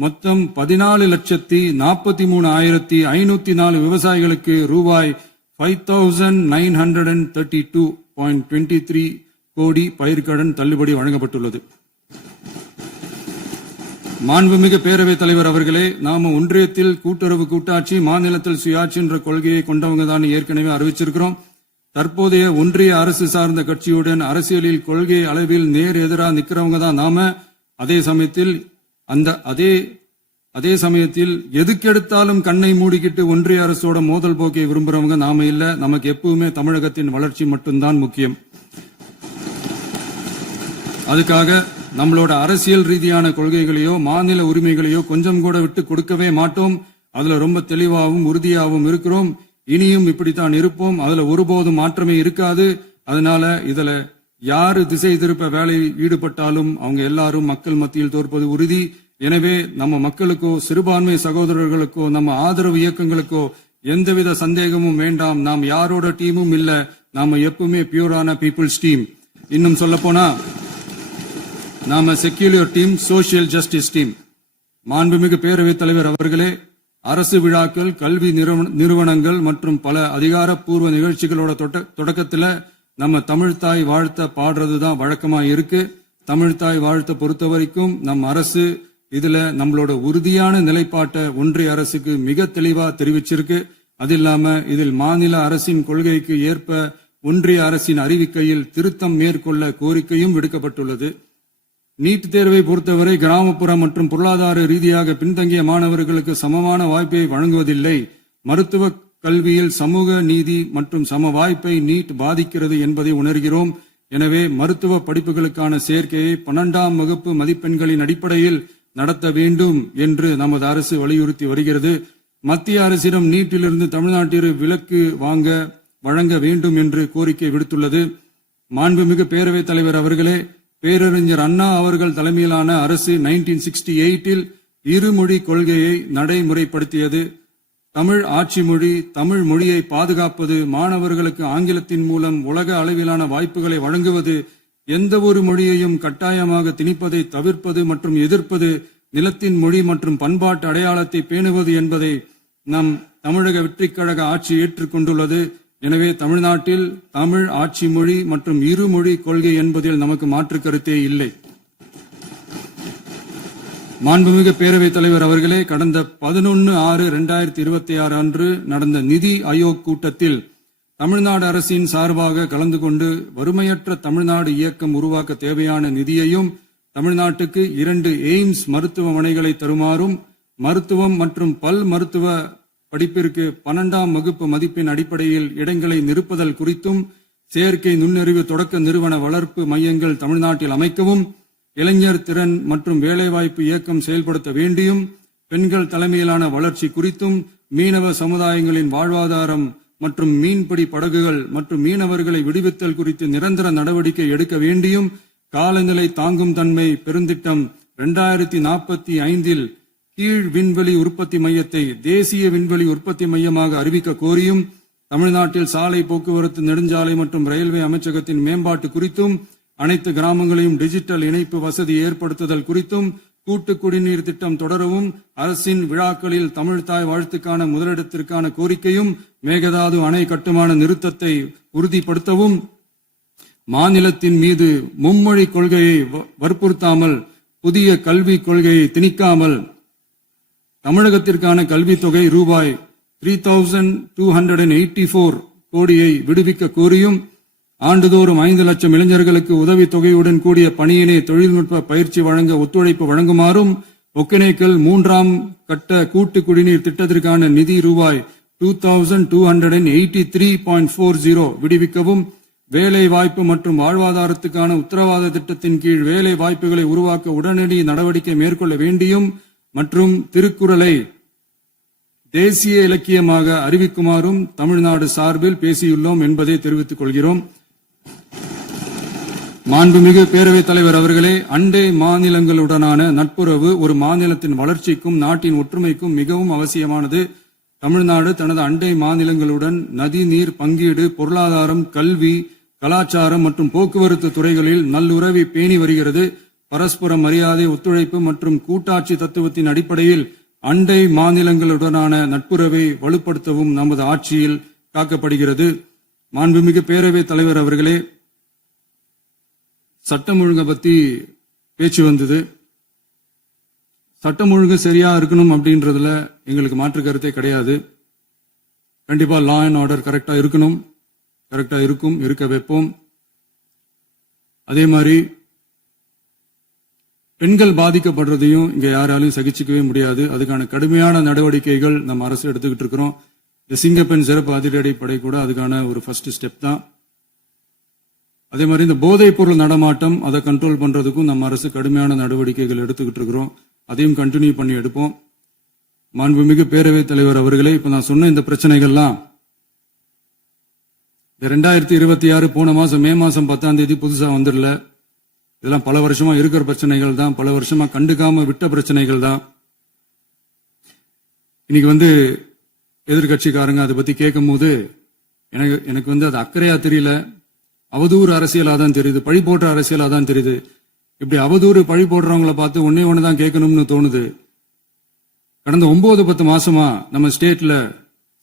மொத்தம் 14,43,504 விவசாயிகளுக்கு ரூபாய் 5,932.23 கோடி பயிர்கடன் தள்ளுபடி வழங்கப்பட்டுள்ளது. மாண்புமிகு பேரவைத் தலைவர் அவர்களே, நாம ஒன்றியத்தில் கூட்டுறவு கூட்டாட்சி, மாநிலத்தில் சுயாட்சி என்ற கொள்கையை கொண்டவங்க தான் ஏற்கனவே அறிவிச்சிருக்கிறோம். தற்போதைய ஒன்றிய அரசு சார்ந்த கட்சியுடன் அரசியலில் கொள்கை அளவில் நேர் எதிராக நிக்கிறவங்க தான் நாம. அதே சமயத்தில் எதுக்கெடுத்தாலும் கண்ணை மூடிக்கிட்டு ஒன்றிய அரசோட மோதல் போக்கை விரும்புறவங்க நாம இல்ல. நமக்கு எப்பவுமே தமிழகத்தின் வளர்ச்சி மட்டும்தான் முக்கியம். அதுக்காக நம்மளோட அரசியல் ரீதியான கொள்கைகளையோ மாநில உரிமைகளையோ கொஞ்சம் கூட விட்டு கொடுக்கவே மாட்டோம். அதுல ரொம்ப தெளிவாகவும் உறுதியாகவும் இருக்கிறோம். இனியும் இப்படித்தான் இருப்போம். அதுல ஒருபோதும் மாற்றமே இருக்காது. அதனால இதுல யாரு திசை திருப்ப வேலையில் ஈடுபட்டாலும் அவங்க எல்லாரும் மக்கள் மத்தியில் தோற்பது உறுதி. எனவே நம்ம மக்களுக்கோ சிறுபான்மை சகோதரர்களுக்கோ நம்ம ஆதரவு இயக்கங்களுக்கோ எந்தவித சந்தேகமும் வேண்டாம். நாம் யாரோட டீமும் இல்ல. நாம எப்பவுமே பியூரான பீப்புள்ஸ் டீம். இன்னும் சொல்ல போனா நாம secular team, social justice team. மாண்புமிகு பேரவைத் தலைவர் அவர்களே, அரசு விழாக்கள், கல்வி நிறுவனங்கள் மற்றும் பல அதிகாரப்பூர்வ நிகழ்ச்சிகளோட தொடக்கத்துல நம்ம தமிழ்தாய் வாழ்த்த பாடுறதுதான் வழக்கமா இருக்கு. தமிழ்தாய் வாழ்த்த பொறுத்த வரைக்கும் நம் அரசு இதுல நம்மளோட உறுதியான நிலைப்பாட்டை ஒன்றிய அரசுக்கு மிக தெளிவா தெரிவிச்சிருக்கு. அது இல்லாம இதில் மாநில அரசின் கொள்கைக்கு ஏற்ப ஒன்றிய அரசின் அறிவிக்கையில் திருத்தம் மேற்கொள்ள கோரிக்கையும் விடுக்கப்பட்டுள்ளது. நீட் தேர்வை பொறுத்தவரை கிராமப்புற மற்றும் பொருளாதார ரீதியாக பின்தங்கிய மாணவர்களுக்கு சமமான வாய்ப்பை வழங்குவதில்லை. மருத்துவ கல்வியில் சமூக நீதி மற்றும் சம வாய்ப்பை நீட் பாதிக்கிறது என்பதை உணர்கிறோம். எனவே மருத்துவ படிப்புகளுக்கான சேர்க்கையை 12ஆம் வகுப்பு மதிப்பெண்களின் அடிப்படையில் நடத்த வேண்டும் என்று நமது அரசு வலியுறுத்தி வருகிறது. மத்திய அரசிடம் நீட்டிலிருந்து தமிழ்நாட்டிற்கு விலக்கு வழங்க வேண்டும் என்று கோரிக்கை விடுத்துள்ளது. மாண்புமிகு பேரவைத் தலைவர் அவர்களே, பேரறிஞர் அண்ணா அவர்கள் தலைமையிலான அரசு 1968இல் இருமொழி கொள்கையை நடைமுறைப்படுத்தியது. தமிழ் ஆட்சி மொழி, தமிழ் மொழியை பாதுகாப்பது, மாணவர்களுக்கு ஆங்கிலத்தின் மூலம் உலக அளவிலான வாய்ப்புகளை வழங்குவது, எந்த ஒரு மொழியையும் கட்டாயமாக திணிப்பதை தவிர்ப்பது மற்றும் எதிர்ப்பது, நிலத்தின் மொழி மற்றும் பண்பாட்டு அடையாளத்தை பேணுவது என்பதை நம் தமிழக வெற்றிக் கழக ஆட்சி ஏற்றுக்கொண்டுள்ளது. எனவே தமிழ்நாட்டில் தமிழ் ஆட்சி மொழி மற்றும் இருமொழி கொள்கை என்பதில் நமக்கு மாற்று கருத்தே இல்லை. மாண்புமிகு பேரவைத் தலைவர் அவர்களே, கடந்த 11/6/2026 அன்று நடந்த நிதி ஆயோக் கூட்டத்தில் தமிழ்நாடு அரசின் சார்பாக கலந்து கொண்டு வறுமையற்ற தமிழ்நாடு இயக்கம் உருவாக்க தேவையான நிதியையும், தமிழ்நாட்டுக்கு 2 எய்ம்ஸ் மருத்துவமனைகளை தருமாறும், மருத்துவம் மற்றும் பல் மருத்துவ படிப்பிற்கு 12ஆம் வகுப்பு மதிப்பெண் அடிப்படையில் இடங்களை நிரப்புதல் குறித்தும், செயற்கை நுண்ணறிவு தொடக்க நிறுவன வளர்ப்பு மையங்கள் தமிழ்நாட்டில் அமைக்கவும், இளைஞர் திறன் மற்றும் வேலைவாய்ப்பு இயக்கம் செயல்படுத்த வேண்டியும், பெண்கள் தலைமையிலான வளர்ச்சி குறித்தும், மீனவ சமுதாயங்களின் வாழ்வாதாரம் மற்றும் மீன்பிடி படகுகள் மற்றும் மீனவர்களை விடுவித்தல் குறித்து நிரந்தர நடவடிக்கை எடுக்க வேண்டியும், காலநிலை தாங்கும் தன்மை பெருந்திட்டம் 2045இல் கீழ் விண்வெளி உற்பத்தி மையத்தை தேசிய விண்வெளி உற்பத்தி மையமாக அறிவிக்க கோரியும், தமிழ்நாட்டில் சாலை போக்குவரத்து, நெடுஞ்சாலை மற்றும் ரயில்வே அமைச்சகத்தின் மேம்பாட்டு குறித்தும், அனைத்து கிராமங்களையும் டிஜிட்டல் இணைப்பு வசதி ஏற்படுத்துதல் குறித்தும், கூட்டு குடிநீர் திட்டம் தொடரவும், அரசின் விழாக்களில் தமிழ்தாய் வாழ்த்துக்கான முதலிடத்திற்கான கோரிக்கையும், மேகதாது அணை கட்டுமான நிறுத்தத்தை உறுதிப்படுத்தவும், மாநிலத்தின் மீது மும்மொழி கொள்கையை வற்புறுத்தாமல் புதிய கல்விக் கொள்கையை திணிக்காமல் தமிழகத்திற்கான கல்வித் தொகை ரூபாய் 3284 கோடியை விடுவிக்க கோரியும், ஆண்டுதோறும் 5 லட்சம் இளைஞர்களுக்கு உதவித் தொகையுடன் கூடிய பணியினை தொழில்நுட்ப பயிற்சி வழங்க ஒத்துழைப்பு வழங்குமாறும், ஒகேனக்கல் 3ஆம் கட்ட கூட்டு குடிநீர் திட்டத்திற்கான நிதி ரூபாய் 2283.40 விடுவிக்கவும், வேலை வாய்ப்பு மற்றும் வாழ்வாதாரத்துக்கான உத்தரவாத திட்டத்தின் கீழ் வேலை வாய்ப்புகளை உருவாக்க உடனடி நடவடிக்கை மேற்கொள்ள வேண்டியும் மற்றும் திருக்குறளை தேசிய இலக்கியமாக அறிவிக்குமாறும் தமிழ்நாடு சார்பில் பேசியுள்ளோம் என்பதை தெரிவித்துக் கொள்கிறோம். மாண்புமிகு பேரவைத் தலைவர் அவர்களே, அண்டை மாநிலங்களுடனான நட்புறவு ஒரு மாநிலத்தின் வளர்ச்சிக்கும் நாட்டின் ஒற்றுமைக்கும் மிகவும் அவசியமானது. தமிழ்நாடு தனது அண்டை மாநிலங்களுடன் நதி நீர் பங்கீடு, பொருளாதாரம், கல்வி, கலாச்சாரம் மற்றும் போக்குவரத்து துறைகளில் நல்லுறவை பேணி வருகிறது. பரஸ்பர மரியாதை, ஒத்துழைப்பு மற்றும் கூட்டாட்சி தத்துவத்தின் அடிப்படையில் அண்டை மாநிலங்களுடனான நட்புறவை வலுப்படுத்தவும் நமது ஆட்சியில் காக்கப்படுகிறது. மாண்புமிகு பேரவைத் தலைவர் அவர்களே, சட்டம் ஒழுங்கை பத்தி பேச்சு வந்தது. சட்டம் ஒழுங்கு சரியா இருக்கணும் அப்படின்றதுல எங்களுக்கு மாற்று கருத்தே கிடையாது. கண்டிப்பா லா அண்ட் ஆர்டர் கரெக்டா இருக்கணும், கரெக்டா இருக்கும், இருக்க வைப்போம். அதே மாதிரி பெண்கள் பாதிக்கப்படுறதையும் இங்க யாராலையும் சகிச்சுக்கவே முடியாது. அதுக்கான கடுமையான நடவடிக்கைகள் நம்ம அரசு எடுத்துக்கிட்டு இருக்கிறோம். இந்த சிங்கப்பெண் சிறப்பு அதிரடி படை கூட அதுக்கான ஒரு ஃபர்ஸ்ட் ஸ்டெப் தான். அதே மாதிரி இந்த போதைப் பொருள் நடமாட்டம் அதை கண்ட்ரோல் பண்றதுக்கும் நம்ம அரசு கடுமையான நடவடிக்கைகள் எடுத்துக்கிட்டு இருக்கிறோம். அதையும் கண்டினியூ பண்ணி எடுப்போம். மாண்புமிகு பேரவைத் தலைவர் அவர்களே, இப்ப நான் சொன்ன இந்த பிரச்சனைகள்லாம் 2026 போன மாசம் மே மாசம் 10ஆம் தேதி புதுசா வந்துடல. இதெல்லாம் பல வருஷமா இருக்கிற பிரச்சனைகள் தான், பல வருஷமா கண்டுக்காம விட்ட பிரச்சனைகள் தான். இன்னைக்கு எதிர்கட்சிக்காரங்க அதை பத்தி கேட்கும் போது எனக்கு அது அக்கறையா தெரியல, அவதூறு அரசியலா தான் தெரியுது, பழி போடுற அரசியலா தான் தெரியுது. இப்படி அவதூறு பழி போடுறவங்களை பார்த்து ஒன்னே ஒண்ணுதான் கேட்கணும்னு தோணுது. கடந்த 9-10 மாசமா நம்ம ஸ்டேட்ல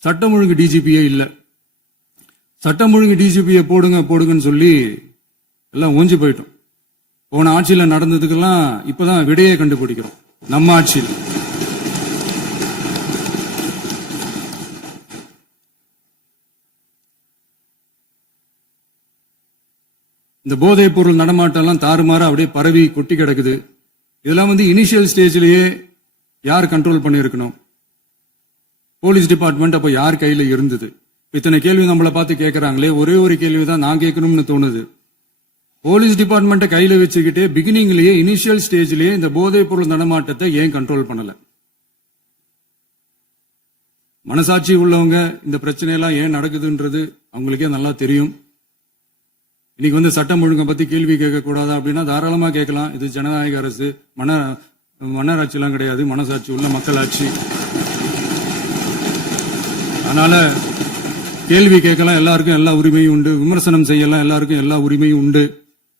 சட்டம் ஒழுங்கு டிஜிபியே இல்ல. சட்டம் ஒழுங்கு டிஜிபியை போடுங்கன்னு சொல்லி எல்லாம் ஓஞ்சி போயிட்டோம். போன ஆட்சியில நடந்ததுக்கெல்லாம் இப்பதான் விடையை கண்டுபிடிக்கிறோம் நம்ம ஆட்சியில். இந்த போதைப் பொருள் நடமாட்டம் எல்லாம் தாறுமாற அப்படியே பரவி கொட்டி கிடக்குது. இதெல்லாம் இனிஷியல் ஸ்டேஜ்லயே யார் கண்ட்ரோல் பண்ணிருக்கணும்? போலீஸ் டிபார்ட்மெண்ட் அப்ப யார் கையில இருந்தது? இத்தனை கேள்வி நம்மளை பார்த்து கேட்கறாங்களே, ஒரே ஒரு கேள்விதான் நான் கேட்கணும்னு தோணுது. போலீஸ் டிபார்ட்மெண்ட்டை கையில வச்சுக்கிட்டே பிகினிங்லயே இனிஷியல் ஸ்டேஜ்லயே இந்த போதைப் பொருள் நடமாட்டத்தை ஏன் கண்ட்ரோல் பண்ணல? மனசாட்சி உள்ளவங்க இந்த பிரச்சனையெல்லாம் ஏன் நடக்குதுன்றது அவங்களுக்கே நல்லா தெரியும். இன்னைக்கு சட்டம் ஒழுங்கை பத்தி கேள்வி கேட்க கூடாதா அப்படின்னா தாராளமா கேட்கலாம். இது ஜனநாயக அரசு, மன்னராட்சி எல்லாம் கிடையாது, மனசாட்சி உள்ள மக்களாட்சி. அதனால கேள்வி கேட்கலாம், எல்லாருக்கும் எல்லா உரிமையும் உண்டு. விமர்சனம் செய்யலாம், எல்லாருக்கும் எல்லா உரிமையும் உண்டு.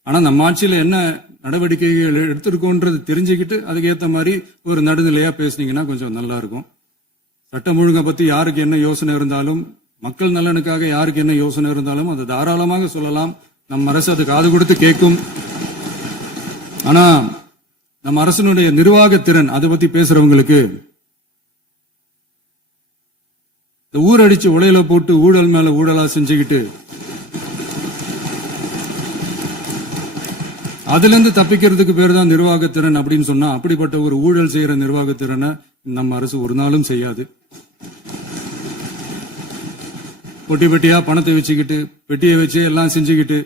ஆனா நம்ம ஆட்சியில என்ன நடவடிக்கைகள் எடுத்திருக்கோன்றது தெரிஞ்சுக்கிட்டு அதுக்கு ஏத்த மாதிரி ஒரு நடுநிலையா பேசுனீங்கன்னா கொஞ்சம் நல்லா இருக்கும். சட்டம் ஒழுங்கை பத்தி யாருக்கு என்ன யோசனை இருந்தாலும், மக்கள் நலனுக்காக யாருக்கு என்ன யோசனை இருந்தாலும் அதை தாராளமாக சொல்லலாம். நம்ம அரசு அது காது கொடுத்து கேட்கும். ஆனா நம்ம அரசனுடைய நிர்வாகத்திறன் அதை பத்தி பேசுறவங்களுக்கு இந்த ஊரடிச்சு உலையில போட்டு ஊழல் மேல ஊழலா செஞ்சுக்கிட்டு அதுல இருந்து தப்பிக்கிறதுக்கு பேர் தான் நிர்வாகத்திறன் அப்படின்னு சொன்னா, அப்படிப்பட்ட ஒரு ஊழல் செய்யற நிர்வாகத்திறனை நம்ம அரசு ஒரு நாளும் செய்யாது. பொட்டி பெட்டியா பணத்தை வச்சுக்கிட்டு, பெட்டியை வச்சு எல்லாம் செஞ்சுக்கிட்டு,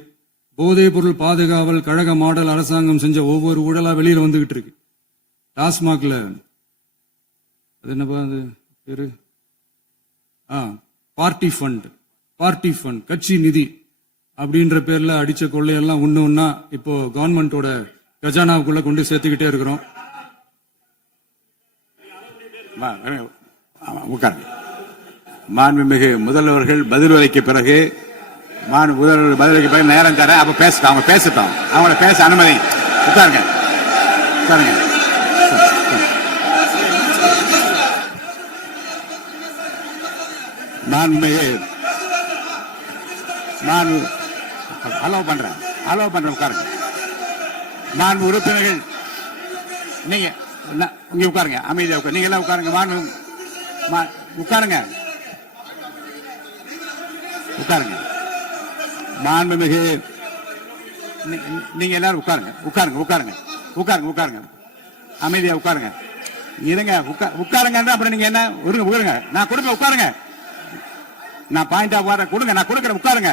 போதைப் பொருள் பாதுகாவல் கழக மாடல் அரசாங்கம் செஞ்ச ஒவ்வொரு ஊழலா வெளியில வந்துகிட்டு இருக்கு. டாஸ்மாக்ல அது என்னப்பா அது பேரு, பார்ட்டி ஃபண்ட் கட்சி நிதி அப்படின்ற பேர்ல அடிச்ச கொள்ளையெல்லாம் ஒண்ணா இப்போ கவர்மெண்டோட கஜானாவுக்குள்ள கொண்டு சேர்த்துக்கிட்டே இருக்கிறோம். மாண்புமிகு முதல்வர்கள் பதிலுரைக்கு பிறகு முதல்வர் பதிலுரைக்கு பிறகு நேரம் தர அப்ப பேசட்டும், அவங்க பேசட்டும், அவங்கள பேச அனுமதி. உட்காருங்க உட்காருங்க. மாண்புமிகு அலோவ் பண்றேன் உட்காருங்க. மாண்பு உறுப்பினர்கள் நீங்க இங்க உட்காருங்க, அமைதியா உட்காரு. நீங்க எல்லாம் உட்காருங்க, உட்காருங்க உட்காருங்க. மாண்புமிகு நீங்க எல்லாரும் உட்காருங்க. அமைதியா உட்காருங்க. இருங்க, உட்காருங்க. அப்புறம் நீங்க என்ன உட்காருங்க, நான் கொடுப்பேன், உட்காருங்க. நான் பாயிண்ட் ஆஃப் ஆர்டர் கொடுங்க, நான் கொடுக்கிறேன். உட்காருங்க.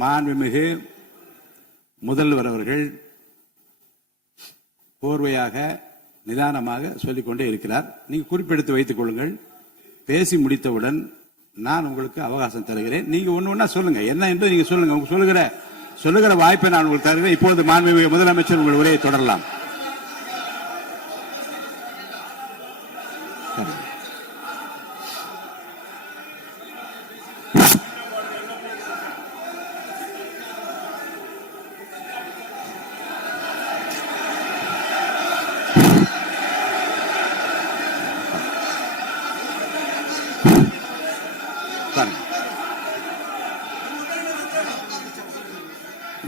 மாண்புமிகு முதல்வர் அவர்கள் கோர்வையாக நிதானமாக சொல்லிக்கொண்டே இருக்கிறார். நீங்க குறிப்பெடுத்து வைத்துக் கொள்ளுங்கள். பேசி முடித்தவுடன் நான் உங்களுக்கு அவகாசம் தருகிறேன். நீங்க ஒண்ணு சொல்லுங்க, என்ன என்று நீங்க சொல்லுங்க. சொல்லுகிற வாய்ப்பை நான் உங்களுக்கு தருகிறேன். இப்பொழுது மாண்புமிகு முதலமைச்சர் உங்கள் உரையை தொடரலாம்.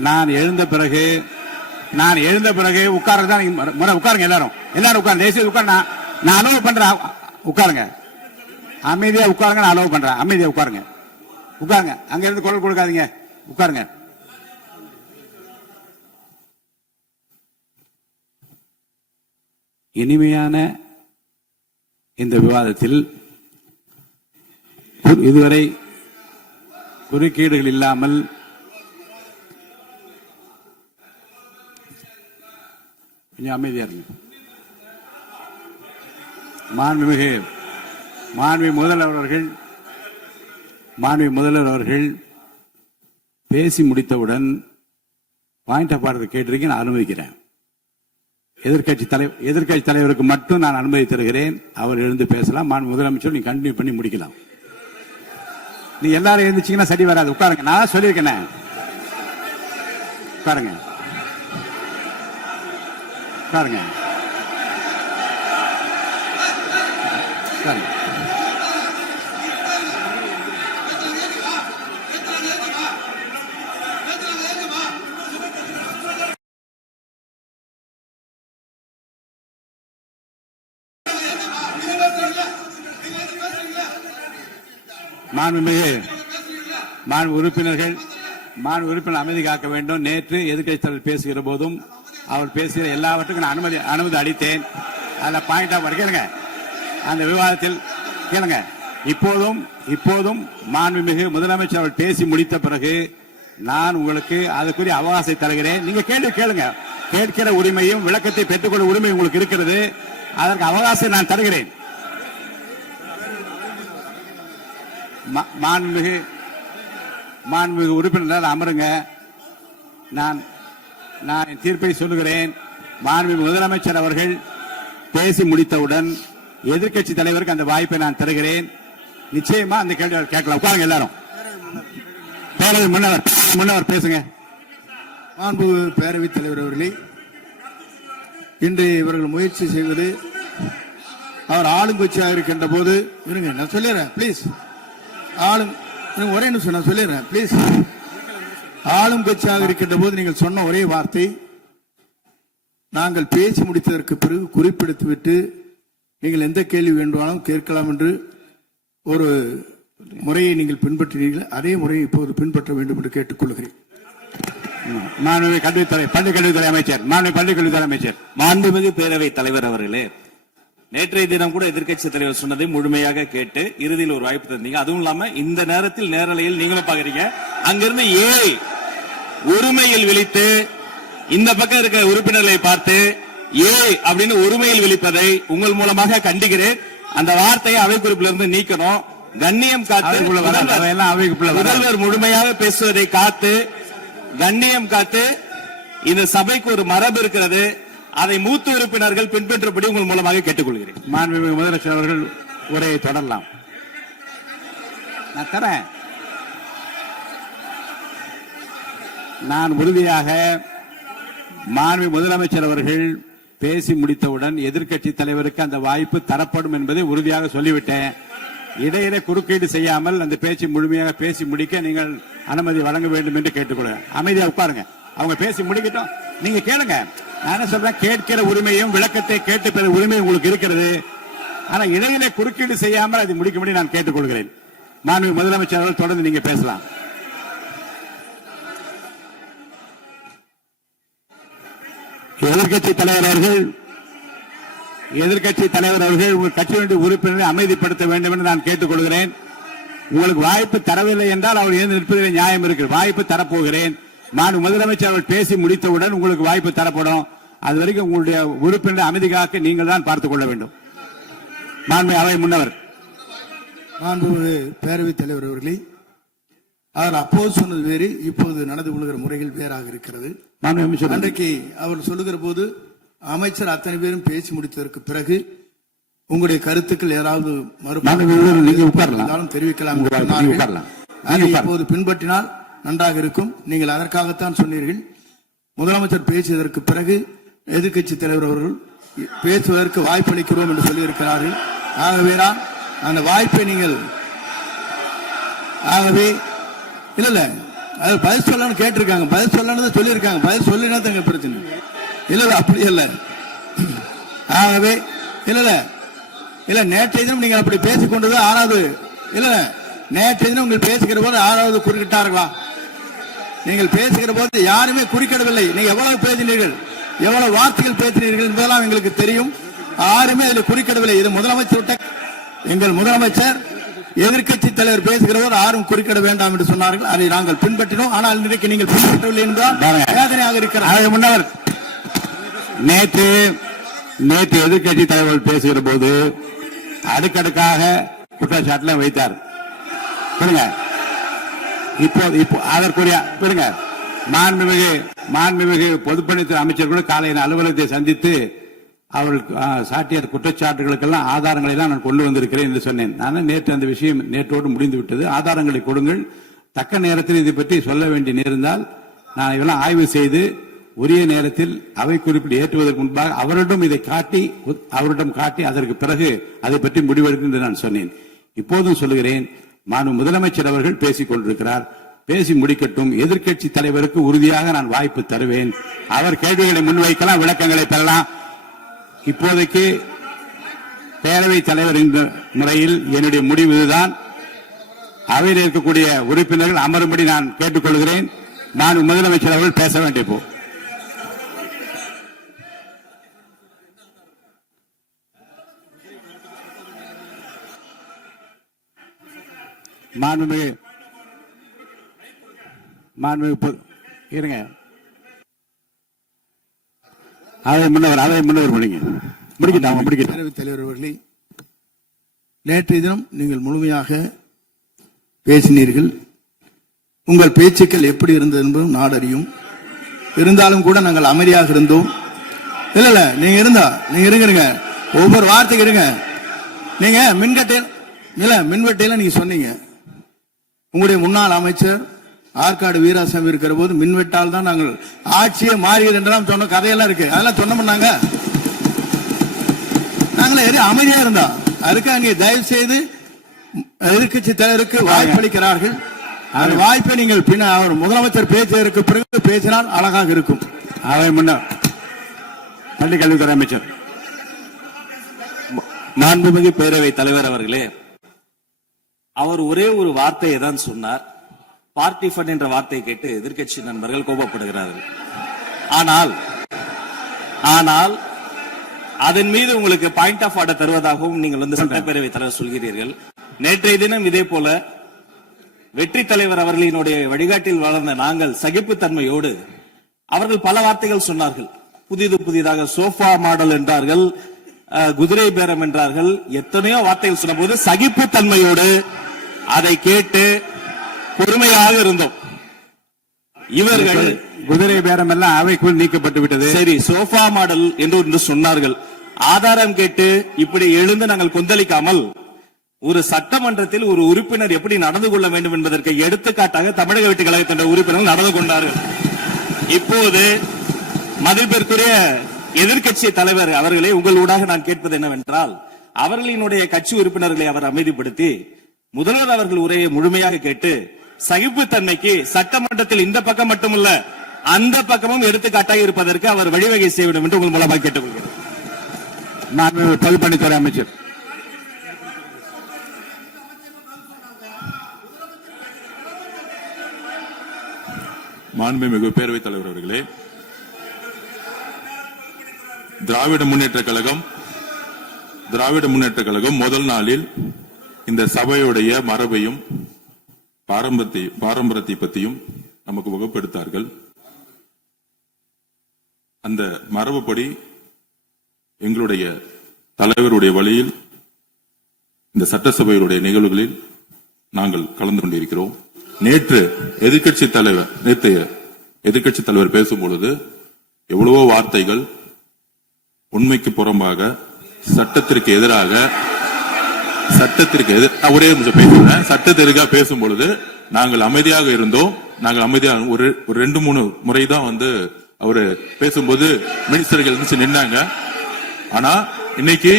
நான் எழுந்த பிறகு உட்கார்றதுதான் முறை. உட்காருங்க, எல்லாரும் உட்காருங்க. தேசிய உட்கார். நான் அலோவ் பண்றேன். உட்காருங்க, அமைதியா உட்காருங்க. நான் அலோவ் பண்றேன், அமைதியா உட்காருங்க. அங்க இருந்து குரல் கொடுக்காதீங்க, உட்காருங்க. இனிமையான இந்த விவாதத்தில் இதுவரை குறுக்கீடுகள் இல்லாமல் கொஞ்சம் அமைதியா இருங்க. மாண்புமிகு முதல்வர் அவர்கள் பேசி முடித்தவுடன் பாயிண்ட் ஆஃப் ஆர்டர் கேட்டிருக்கேன், நான் அனுமதிக்கிறேன். எதிர்கட்சி தலைவருக்கு மட்டும் நான் அனுமதி தருகிறேன். அவர் எழுந்து பேசலாம். முதலமைச்சர் நீங்க கண்டினியூ பண்ணி முடிக்கலாம். நீங்க எல்லாரும் எழுந்துச்சீங்கன்னா சரி வராது. உட்காருங்க, நான் சொல்லியிருக்கேன். உட்காருங்க. மாண்புமிகு உறுப்பினர்கள் மாண்பு உறுப்பினர் அமைதி காக்க வேண்டும். நேற்று எதிர்க்கட்சி தலைவர் பேசுகிற போதும் அவர் பேசுகிற எல்லாவற்றுக்கும் நான் அனுமதி அளித்தேன். அதுல பாயிண்ட் ஆஃப் கேளுங்க, அந்த விவாதத்தில் கேளுங்க. இப்போதும் மாண்புமிகு முதலமைச்சர் அவர்கள் பேசி முடித்த பிறகு நான் உங்களுக்கு அதுக்குரிய அவகாசத்தை தருகிறேன். நீங்க கேள்வி கேளுங்க. கேட்கிற உரிமையும் விளக்கத்தை பெற்றுக்கொள்ள உரிமை உங்களுக்கு இருக்கிறது. அதற்கு அவகாசம் நான் தருகிறேன். மாண்புமிகு உறுப்பினர் அமருங்க. நான் என் தீர்ப்பை சொல்லுகிறேன். மாண்புமிகு முதலமைச்சர் அவர்கள் பேசி முடித்தவுடன் எதிர்க்கட்சி தலைவருக்கு அந்த வாய்ப்பை நான் தருகிறேன். நிச்சயமா அந்த கேள்வி கேட்கலாம். உட்காருங்க எல்லாரும். பேரவை முன்னவர் பேசுங்க. மாண்பு பேரவைத் தலைவர் அவர்களே, இன்று இவர்கள் முயற்சி செய்வது அவர் ஆளுங்கட்சியாக இருக்கின்ற போது இருங்க, நான் சொல்லிடுறேன் பிளீஸ். ஒரே நிமிஷம் நான் சொல்லிடுறேன் பிளீஸ். ஆளும் கட்சியாக இருக்கின்ற போது நீங்கள் சொன்ன ஒரே வார்த்தை, நாங்கள் பேசி முடித்ததற்கு பிறகு குறிப்பிடுத்துவிட்டு நீங்கள் எந்த கேள்வி வேண்டுமானாலும் கேட்கலாம் என்று ஒரு முறையை நீங்கள் பின்பற்றினீர்கள். அதே முறையை இப்போது பின்பற்ற வேண்டும் என்று கேட்டுக்கொள்கிறேன். பள்ளிக்கல்வித்துறை அமைச்சர். மாண்புமிகு பேரவைத் தலைவர் அவர்களே, நேற்றைய தினம் கூட எதிர்க்கட்சி தலைவர் சொன்னதை முழுமையாக கேட்டு இறுதியில் ஒரு வாய்ப்பு தந்தீங்க. அதுவும் இல்லாம இந்த நேரத்தில் நேரலையில் நீங்களும் பாக்குறீங்க. அங்கிருந்து உரிமையில் விழித்து இந்த பக்கம் இருக்க உறுப்பினர்களை பார்த்து அப்படின்னு உரிமையில் விழிப்பதை உங்கள் மூலமாக கண்டிக்கிறேன். அந்த வார்த்தையை அவை குறிப்பிலிருந்து நீக்கணும். கண்ணியம் காத்து முதல்வர் முழுமையாக பேசுவதை காத்து கண்ணியம் காத்து இந்த சபைக்கு ஒரு மரபு இருக்கிறது. அதை மூத்த உறுப்பினர்கள் பின்பற்றபடி உங்கள் மூலமாக கேட்டுக்கொள்கிறேன். மாண்புமிகு முதலமைச்சர் அவர்கள் உரையை தொடரலாம். நான் தரேன். நான் உறுதியாக மாண்புமிகு முதலமைச்சர் அவர்கள் பேசி முடித்தவுடன் எதிர்க்கட்சி தலைவருக்கு அந்த வாய்ப்பு தரப்படும் என்பதை உறுதியாக சொல்லிவிட்டேன். இடையிலே குறுக்கீடு செய்யாமல் அந்த பேச்சு முழுமையாக பேசி முடிக்க நீங்கள் அனுமதி வழங்க வேண்டும் என்று கேட்டுக்கொள்கிறேன். அமைதியா உட்காருங்க. அவங்க பேசி முடிக்கட்டும், நீங்க கேளுங்க. நான் என்ன சொல்றேன், கேட்கிற உரிமையும் விளக்கத்தை கேட்டு பெற உரிமை உங்களுக்கு இருக்கிறது. ஆனா இடையிலே குறுக்கீடு செய்யாமல் அதை முடிக்கும்படி நான் கேட்டுக்கொள்கிறேன். மாண்புமிகு முதலமைச்சர் அவர்கள் தொடர்ந்து நீங்க பேசலாம். எதிர்க்கட்சி தலைவர் அவர்கள் உங்கள் கட்சியினுடைய உறுப்பினரை அமைதிப்படுத்த வேண்டும் என்று நான் கேட்டுக்கொள்கிறேன். உங்களுக்கு வாய்ப்பு தரவில்லை என்றால் அவர் எழுந்து நிற்பதில் நியாயம் இருக்கு. வாய்ப்பு தரப்போகிறேன். நான் முதலமைச்சர் அவர்கள் பேசி முடித்தவுடன் உங்களுக்கு வாய்ப்பு தரப்படும். அது வரைக்கும் உங்களுடைய உறுப்பினரை அமைதி காக்க நீங்கள் தான் பார்த்துக் கொள்ள வேண்டும். மாண்புமிகு அவை முன்னவர். மாண்புமிகு பேரவைத் தலைவர் அவர்களே, அவர் அப்போது சொன்னது வேறு, இப்போது நடந்து கொள்கிற முறைகள் வேறாக இருக்கிறது. அன்றைக்கு அவர் சொல்லுகிற போது அமைச்சர் அத்தனை பேரும் பேசி முடித்ததற்கு பிறகு உங்களுடைய கருத்துக்கள் ஏதாவது தெரிவிக்கலாம். இப்போது பின்பற்றினால் நன்றாக இருக்கும். நீங்கள் அதற்காகத்தான் சொன்னீர்கள். முதலமைச்சர் பேசியதற்கு பிறகு எதிர்க்கட்சி தலைவர் அவர்கள் பேசுவதற்கு வாய்ப்பளிக்கிறோம் என்று சொல்லியிருக்கிறார்கள். ஆகவேதான் அந்த வாய்ப்பை நீங்கள் இல்ல அது பதில் சொல்லணும்னு கேட்டிருக்காங்க. பதில் சொல்லணும் சொல்லியிருக்காங்க. பதில் சொல்லினா தங்க பிரச்சனை இல்ல. அப்படி இல்ல. ஆகவே இல்ல நேற்றைய தினம் நீங்கள் அப்படி பேசிக் கொண்டது ஆறாவது இல்ல. நேற்றைய தினம் உங்கள் பேசுகிற போது ஆறாவது குறுக்கிட்டார்களா? நீங்கள் பேசுகிற போது யாருமே குறுக்கிடவில்லை. நீங்க எவ்வளவு பேசினீர்கள், எவ்வளவு வார்த்தைகள் பேசினீர்கள் என்பதெல்லாம் எங்களுக்கு தெரியும். யாருமே அதில் குறுக்கிடவில்லை. இது முதலமைச்சர், எங்கள் முதலமைச்சர் எதிர்க்கட்சி தலைவர் பேசுகிறவர் யாரும் குறுக்கிட வேண்டாம் என்று சொன்னார்கள். அதை நாங்கள் பின்பற்றினோம். ஆனால் இன்றைக்கு நீங்கள் பின்பற்றவில்லை என்றால் வேதனையாக இருக்கிறார். முன்னவர் நேற்று எதிர்க்கட்சி தலைவர் பேசுகிற போது அடுக்கடுக்காக குற்றச்சாட்டுல வைத்தார். இப்போ அதற்குரிய மாண்புமிகு பொதுப்பணித்துறை அமைச்சர் கூட காலையில் அலுவலகத்தை சந்தித்து அவர்கள் சாட்டிய குற்றச்சாட்டுகளுக்கெல்லாம் ஆதாரங்களை எல்லாம் நான் கொண்டு வந்திருக்கிறேன் என்று சொன்னேன். நான் நேற்று அந்த விஷயம் நேற்றோடு முடிந்து விட்டது. ஆதாரங்களை கொடுங்கள். தக்க நேரத்தில் இதை பற்றி சொல்ல வேண்டிய நேர்ந்தால் நான் இதெல்லாம் ஆய்வு செய்து உரிய நேரத்தில் அவை குறிப்பிட்டு ஏற்றுவதற்கு முன்பாக அவரிடம் காட்டி அதற்கு பிறகு அதை பற்றி முடிவெடுக்கும் என்று நான் சொன்னேன். இப்போதும் சொல்லுகிறேன், மாண்பு முதலமைச்சர் அவர்கள் பேசிக் கொண்டிருக்கிறார். பேசி முடிக்கட்டும். எதிர்க்கட்சி தலைவருக்கு உறுதியாக நான் வாய்ப்பு தருவேன். அவர் கேள்விகளை முன்வைக்கலாம், விளக்கங்களை பெறலாம். இப்போதைக்கு பேரவைத் தலைவர் என்ற முறையில் என்னுடைய முடிவு இதுதான். அவையில் இருக்கக்கூடிய உறுப்பினர்கள் அமரும்படி நான் கேட்டுக்கொள்கிறேன். நான் முதலமைச்சர் அவர்கள் பேச வேண்டிய போ. மாண்புமிகு இருங்க, அதை முன்னவர் முடிக்கிட்டாங்க. பேரவைத் தலைவர் அவர்களே, நேற்றைய தினம் நீங்கள் முழுமையாக பேசினீர்கள். உங்கள் பேச்சுக்கள் எப்படி இருந்தது என்பதும் நாடு அறியும். இருந்தாலும் கூட நாங்கள் அமைதியாக இருந்தோம். இல்ல நீங்க இருங்க, ஒவ்வொரு வார்த்தைக்கு இருங்க. நீங்க மின்வெட்டையில நீங்க சொன்னீங்க, உங்களுடைய முன்னாள் அமைச்சர் ஆற்காடு வீராசாமி இருக்கிற போது மின்வெட்டால் தான் நாங்கள் ஆட்சியே மாறியது என்றெல்லாம் சொன்ன கதையெல்லாம் இருக்கு. அதெல்லாம் சொன்னோம்னாங்க, நாங்களே அமைதியா இருந்தா. அதுக்காக நீங்க தயவு செய்து எதிர்கட்சி தலைவருக்கு வாய்ப்பளிக்கிறார்கள். அந்த வாய்ப்பை நீங்கள் அவர் முதலமைச்சர் பேசுவதற்கு பிறகு பேசினால் அழகாக இருக்கும். அவை முன்னர் பள்ளி கல்வித்துறை அமைச்சர் மாண்புமிகு பேரவைத் தலைவர் அவர்களே, அவர் ஒரே ஒரு வார்த்தையை தான் சொன்னார். பார்ட்டி ஃபண்ட் என்ற வார்த்தையை கேட்டு எதிர்க்கட்சி நண்பர்கள் கோபப்படுகிறார்கள். ஆனால் அதன் மீது உங்களுக்கு பாயிண்ட் ஆஃப் ஆர்டர் தருவதாகவும் நீங்கள் சட்டப்பேரவைத் தலைவர் சொல்கிறீர்கள். நேற்றைய தினம் இதே போல வெற்றி தலைவர் அவர்களினுடைய வழிகாட்டில் வளர்ந்த நாங்கள் சகிப்புத்தன்மையோடு, அவர்கள் பல வார்த்தைகள் சொன்னார்கள். புதிதாக சோஃபா மாடல் என்றார்கள், குதிரை பேரம் என்றார்கள், எத்தனையோ வார்த்தைகள் சொன்ன போது சகிப்புத்தன்மையோடு அதை கேட்டு பொறுமையாக இருந்தோம். இவர்கள் குதிரை பேரம் எல்லாம் அவைக்குள் நீக்கப்பட்டு விட்டது. சரி, சோஃபா மாடல் என்று சொன்னார்கள். ஆதாரம் கேட்டு இப்படி எழுந்து நாங்கள் கொந்தளிக்காமல், ஒரு சட்டமன்றத்தில் ஒரு உறுப்பினர் எப்படி நடந்து கொள்ள வேண்டும் என்பதற்கு எடுத்துக்காட்டாக தமிழக வெற்றி கழகத்தின் உறுப்பினர்கள் நடந்து கொண்டார்கள். இப்போது மதிப்பிற்குரிய எதிர்க்கட்சி தலைவர் அவர்களே, உங்களூடாக நான் கேட்பது என்னவென்றால், அவர்களினுடைய கட்சி உறுப்பினர்களை அவர் அமைதிப்படுத்தி முதல்வர் அவர்கள் உரையை முழுமையாக கேட்டு சகிப்புத்தன்மைக்கு சட்டமன்றத்தில் இந்த பக்கம் மட்டுமல்ல அந்த பக்கமும் எடுத்துக்காட்டாக இருப்பதற்கு அவர் வழிவகை செய்ய வேண்டும் என்று உங்கள் மூலமாக கேட்டுக்கொள்கிறேன். நான் பொதுப்பணித்துறை அமைச்சர். மாண்புமிகு பேரவைத் தலைவர் அவர்களே, திராவிட முன்னேற்ற கழகம் முதல் நாளில் இந்த சபையுடைய மரபையும் பாரம்பரியத்தை பற்றியும் நமக்கு வகுப்படுத்தார்கள். அந்த மரபுப்படி எங்களுடைய தலைவருடைய வழியில் இந்த சட்டசபையுடைய நிகழ்வுகளில் நாங்கள் கலந்து கொண்டிருக்கிறோம். நேற்றைய எதிர்க்கட்சி தலைவர் பேசும்பொழுது எவ்வளவோ வார்த்தைகள் உண்மைக்கு புறம்பாக, சட்டத்திற்கு எதிராக ஒரே நிமிஷம் பேசுறேன். சட்டத்திற்காக பேசும் பொழுது நாங்கள் அமைதியாக இருந்தோம். ஒரு 2-3 முறை தான் அவரு பேசும்போது மினிஸ்டர்கள் நின்னாங்க. ஆனா இன்னைக்கு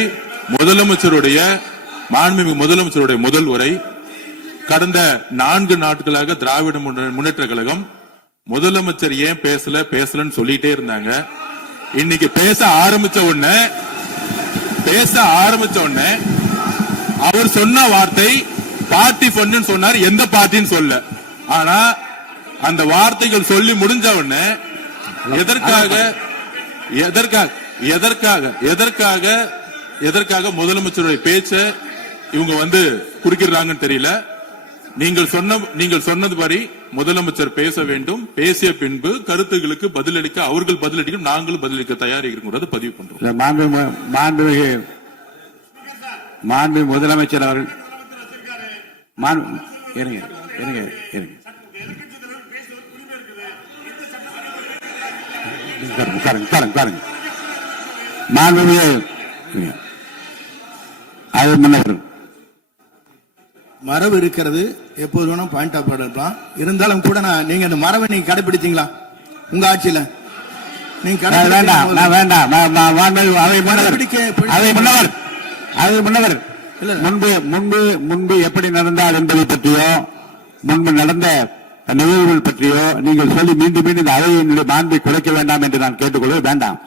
மாண்புமிகு முதலமைச்சருடைய முதல் உரை, கடந்த 4 நாட்களாக திராவிட முன்னேற்ற கழகம் முதலமைச்சர் ஏன் பேசலன்னு சொல்லிட்டே இருந்தாங்க. இன்னைக்கு பேச ஆரம்பிச்ச உடனே அவர் சொன்ன வார்த்தை பார்ட்டி ஃபண்ட் சொன்னார். எந்த பார்ட்டின்னு சொல்ல. ஆனா அந்த வார்த்தைகள் சொல்லி முடிஞ்ச உடனே எதற்காக முதலமைச்சருடைய பேச்ச இவங்க குறுக்கிறாங்கன்னு தெரியல. நீங்கள் சொன்னதுபடி முதலமைச்சர் பேச வேண்டும். பேசிய பின்பு கருத்துகளுக்கு பதிலளிக்க அவர்கள் பதிலளிக்கும், நாங்களும் பதிலளிக்க தயாராக இருக்கிறது பதிவு பண்றோம். மாண்புமிகு முதலமைச்சர் அவர்கள் மரபு இருக்கிறது, எப்போது வேணும் பாயிண்ட் ஆஃப் ஆர்டர் இருக்கலாம். இருந்தாலும் கூட நீங்க அந்த மரபை நீங்க கடைபிடிச்சீங்களா உங்க ஆட்சியில? நீங்க முன்பு எப்படி நடந்தால் என்பதை பற்றியோ, முன்பு நடந்த நிகழ்வுகள் பற்றியோ நீங்கள் சொல்லி மீண்டும் இந்த அவையினுடைய மாண்பை குறைக்க வேண்டாம் என்று நான் கேட்டுக்கொள்ள வேண்டாம்.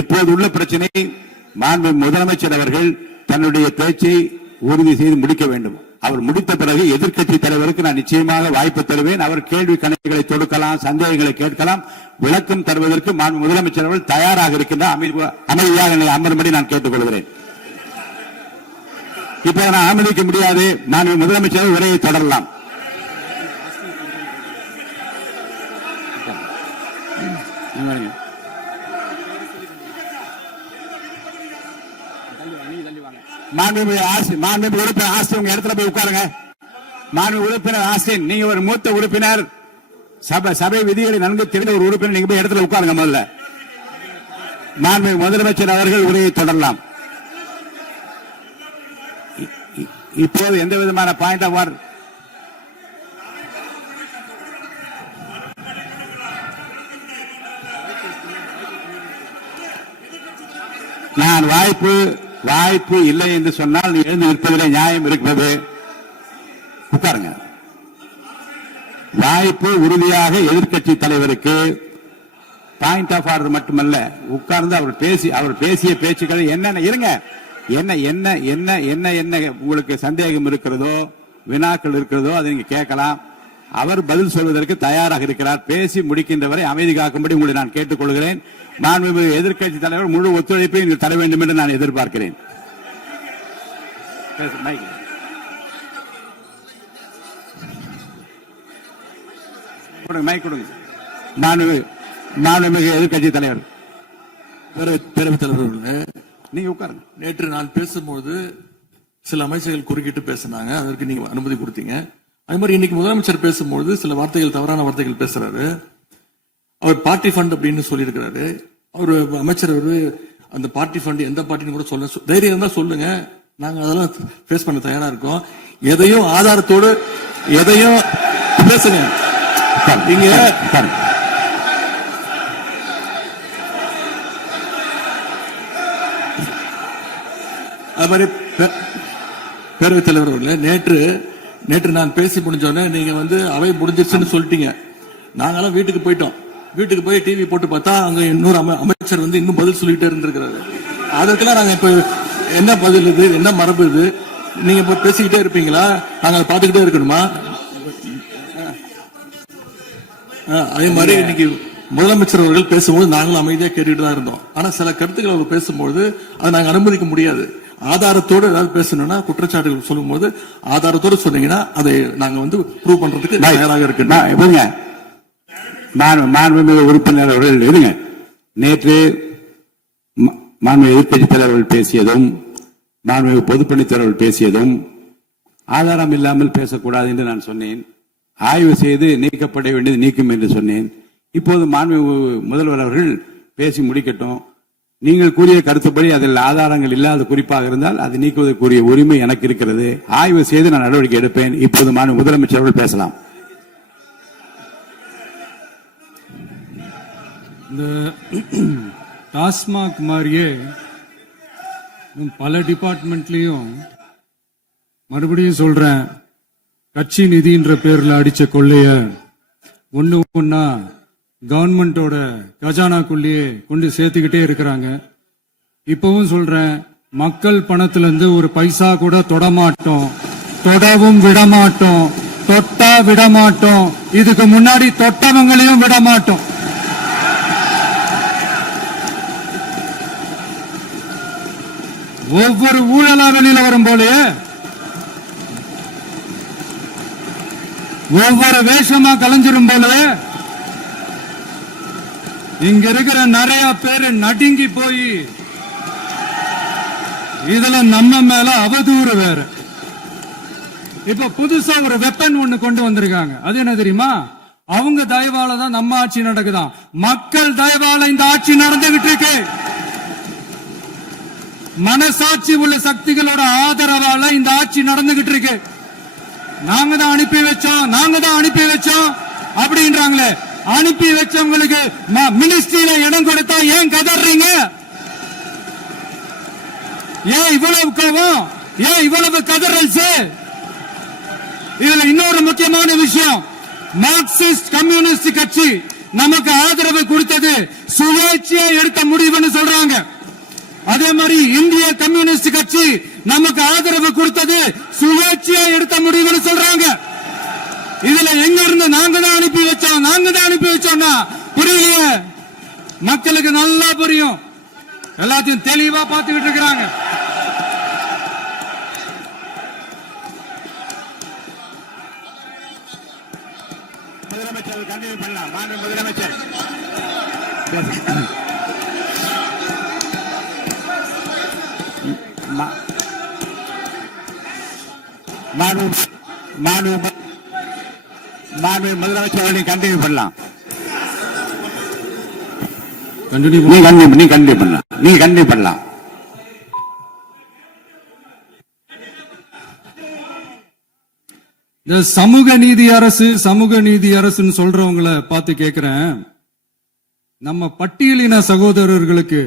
இப்போது உள்ள பிரச்சனை, மாண்பு முதலமைச்சர் அவர்கள் தன்னுடைய பேச்சை உறுதி செய்து முடிக்க வேண்டும். அவர் முடித்த பிறகு எதிர்க்கட்சி தலைவருக்கு நான் நிச்சயமாக வாய்ப்பு தருவேன். அவர் கேள்வி கணக்குகளை தொடுக்கலாம், சந்தேகங்களை கேட்கலாம், விளக்கம் தருவதற்கு மாண்பு முதலமைச்சர் அவர்கள் தயாராக இருக்கின்றார். அமைதியாக என்னை அமரும்படி நான் கேட்டுக்கொள்கிறேன். இப்ப நான் அனுமதிக்க முடியாது. நான் முதலமைச்சர் உரையை தொடரலாம். மாண்புமிகு உறுப்பினர் ஆஸ்டின் உங்க இடத்துல போய் உட்காருங்க. மாண்புமிகு உறுப்பினர் ஆஸ்டின், நீங்க ஒரு மூத்த உறுப்பினர், சபை விதிகளை நன்கு தெரிந்த ஒரு உறுப்பினர், நீங்க போய் இடத்துல உட்காருங்க. முதல்ல மாண்புமிகு முதலமைச்சர் அவர்கள் உரையை தொடரலாம். இப்போது எந்த விதமான பாயிண்ட் ஆஃப் ஆர்டர் நான் வாய்ப்பு இல்லை என்று சொன்னால் நீ எழுந்து நிற்பதில் நியாயம் இருக்கிறது. உட்காருங்க. வாய்ப்பு உறுதியாக எதிர்க்கட்சி தலைவருக்கு பாயிண்ட் ஆஃப் ஆர்டர் மட்டுமல்ல, உட்கார்ந்து அவர் பேசிய பேச்சுக்களை என்னென்ன இருங்க, என்ன என்ன என்ன என்ன என்ன உங்களுக்கு சந்தேகம் இருக்கிறதோ, வினாக்கள் இருக்கிறதோ அதை நீங்க கேட்கலாம். அவர் பதில் சொல்வதற்கு தயாராக இருக்கிறார். பேசி முடிக்கின்ற வரை அமைதி காக்கும்படி உங்களை நான் கேட்டுக்கொள்கிறேன். மாண்புமிகு எதிர்க்கட்சி தலைவர் முழு ஒத்துழைப்பை நீங்கள் தர வேண்டும் என்று நான் எதிர்பார்க்கிறேன். மைக் கொடுங்க. மாண்புமிகு எதிர்க்கட்சி தலைவர், பேரவைத் தலைவர், நீங்க உட்காருங்க. நேற்று நான் பேசும்போது சில அமைச்சர்கள் குறுக்கிட்டு பேசினாங்க, அதற்கு நீங்க அனுமதி கொடுத்தீங்க. அது மாதிரி இன்னைக்கு முதலமைச்சர் பேசும்போது சில வார்த்தைகள், தவறான வார்த்தைகள் பேசுறாரு. அவர் பார்ட்டி ஃபண்ட் அப்படின்னு சொல்லியிருக்கிறாரு. அவர் அமைச்சர் அந்த பார்ட்டி ஃபண்ட் எந்த பார்ட்டின்னு கூட சொல்ல தைரியம் இருந்தா சொல்லுங்க, நாங்க அதெல்லாம் ஃபேஸ் பண்ண தயாரா இருக்கோம். எதையும் ஆதாரத்தோடு எதையும் பேசுங்க. நீங்க அது மாதிரி பேரவைத் தலைவர் அவர்களே, நேற்று நான் பேசி முடிஞ்சோடனே நீங்க அவை முடிஞ்சிருச்சுன்னு சொல்லிட்டீங்க. நாங்கெல்லாம் வீட்டுக்கு போயிட்டோம். வீட்டுக்கு போய் டிவி போட்டு பார்த்தா அங்க இன்னொரு அமைச்சர் இன்னும் பதில் சொல்லிட்டே இருந்திருக்கிறாரு. அதற்கெல்லாம் நாங்க இப்ப என்ன பதில் இது, என்ன மரபு இது? நீங்க இப்ப பேசிக்கிட்டே இருப்பீங்களா? நாங்க அதை பார்த்துக்கிட்டே இருக்கணுமா? அதே மாதிரி இன்னைக்கு முதலமைச்சர் அவர்கள் பேசும்போது நாங்களும் அமைதியா கேட்டுட்டு தான் இருந்தோம். ஆனா சில கருத்துக்கள் அவர் பேசும்போது அதை நாங்க அனுமதிக்க முடியாது. ஆதாரத்தோடு ஏதாவது பேசணும்னா, குற்றச்சாட்டுகள் சொல்லும் போது ஆதாரத்தோடு சொன்னீங்கன்னா அதை நாங்க ப்ரூவ் பண்றதுக்கு தயாராக இருக்கு. மாண்புமிகு உறுப்பினர் அவர்கள் இருங்க. நேற்று மாண்புமிகு எதிர்க்கட்சி தலைவர்கள் பேசியதும், மாண்புமிகு பொதுப்பணித்துறைகள் பேசியதும் ஆதாரம் இல்லாமல் பேசக்கூடாது என்று நான் சொன்னேன். ஆய்வு செய்து நீக்கப்பட வேண்டியது நீக்கும் என்று சொன்னேன். இப்போது மாண்புமிகு முதல்வர் அவர்கள் பேசி முடிக்கட்டும். நீங்கள் கூறிய கருத்துப்படி அதில் ஆதாரங்கள் இல்லாத குறிப்பாக இருந்தால் அது நீக்குவதற்குரிய உரிமை எனக்கு இருக்கிறது. ஆய்வு செய்து நான் நடவடிக்கை எடுப்பேன். இப்போது மாண்புமிகு முதலமைச்சர் அவர்கள் பேசலாம். இந்த டாஸ்மாக் மாதிரியே பல டிபார்ட்மெண்ட்லயும், மறுபடியும் சொல்றேன், கட்சி நிதின்ற பேர்ல அடிச்ச கொள்ளைய ஒன்னா கவர்மெண்டோட கஜானாக்குள்ளேயே கொண்டு சேர்த்துக்கிட்டே இருக்கிறாங்க. இப்பவும் சொல்றேன், மக்கள் பணத்துல இருந்து ஒரு பைசா கூட தொடமாட்டோம், தொடவும் விடமாட்டோம், தொட்டா விடமாட்டோம், இதுக்கு முன்னாடி தொட்டவங்களையும் விடமாட்டோம். ஒவ்வொரு ஊழலா வெளியில வரும் போலே, ஒவ்வொரு வேஷமா கலைஞ்சிரும் போல, இங்க இருக்கிற நிறைய பேரு நடுங்கி போய் இதுல நம்ம மேல அவதூறு வேற. இப்ப புதுசா ஒரு வெப்பன் ஒண்ணு கொண்டு வந்திருக்காங்க. அது என்ன தெரியுமா? அவங்க தயவால தான் நம்ம ஆட்சி நடக்குதான். மக்கள் தயவால இந்த ஆட்சி நடந்துகிட்டு இருக்கு. மனசாட்சி உள்ள சக்திகளோட ஆதரவால இந்த ஆட்சி நடந்துகிட்டு இருக்கு. நாங்க தான் அனுப்பி வச்சோம் அப்படின்றாங்களே. அனுப்பி வச்சவங்களுக்கு மினிஸ்ட்ரியில இடம் கொடுத்தா ஏன் கதறீங்க? ஏன் இவ்வளவு கோபம்? ஏன் இவ்வளவு கதறல்? இதுல இன்னொரு முக்கியமான விஷயம், மார்க்சிஸ்ட் கம்யூனிஸ்ட் கட்சி நமக்கு ஆதரவு கொடுத்தது சுயேட்சையா எடுத்த முடிவுன்னு சொல்றாங்க. அதே மாதிரி இந்திய கம்யூனிஸ்ட் கட்சி நமக்கு ஆதரவு கொடுத்தது சுயேட்சையா எடுத்த முடிவுன்னு சொல்றாங்க. இதுல எங்க இருந்து நாங்க தான் அனுப்பி வச்சோம்னா புரியலையே. மக்களுக்கு நல்லா புரியும், எல்லாத்தையும் தெளிவா பார்த்துக்கிட்டு இருக்கிறாங்க. முதலமைச்சர் கண்டினியூ பண்ணலாம். மாண்பு முதலமைச்சர் மாண்பு முதலமைச்சர் நீ கண்டினியூ பண்ணலாம். நீ கண்டினியூ பண்ணலாம். இந்த சமூக நீதி அரசுன்னு சொல்றவங்களை பார்த்து கேக்குறேன், நம்ம பட்டியலின சகோதரர்களுக்கு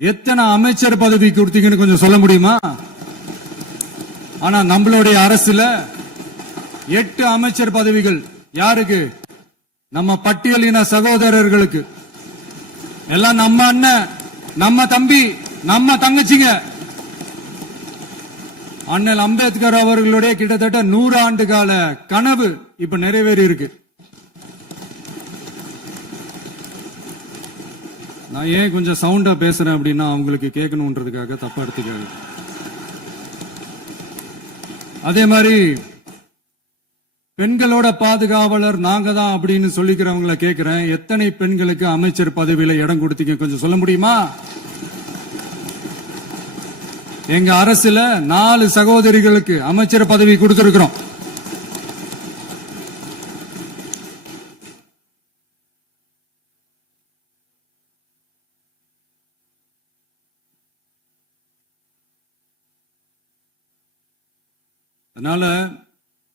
எத்தனை அமைச்சர் பதவி கொடுத்தீங்கன்னு கொஞ்சம் சொல்ல முடியுமா? ஆனா நம்மளுடைய அரசுல 8 அமைச்சர் பதவிகள் யாருக்கு? நம்ம பட்டியலின சகோதரர்களுக்கு. எல்லாம் நம்ம அண்ணன், நம்ம தம்பி, நம்ம தங்கச்சிங்க. அண்ணல் அம்பேத்கர் அவர்களுடைய கிட்டத்தட்ட 100 ஆண்டு கால கனவு இப்ப நிறைவேறி இருக்கு. நான் ஏன் கொஞ்சம் சவுண்டா பேசுறேன் அப்படின்னா அவங்களுக்கு கேட்கணும்ன்றதுக்காக தப்பா எடுத்துக்காது. அதே மாதிரி பெண்களோட பாதுகாவலர் நாங்க தான் அப்படின்னு சொல்லிக்கிறவங்களை கேட்கிறேன், எத்தனை பெண்களுக்கு அமைச்சர் பதவியில இடம் கொடுத்தீங்க கொஞ்சம் சொல்ல முடியுமா? எங்க அரசுல 4 சகோதரிகளுக்கு அமைச்சர் பதவி கொடுத்திருக்கிறோம். அதனால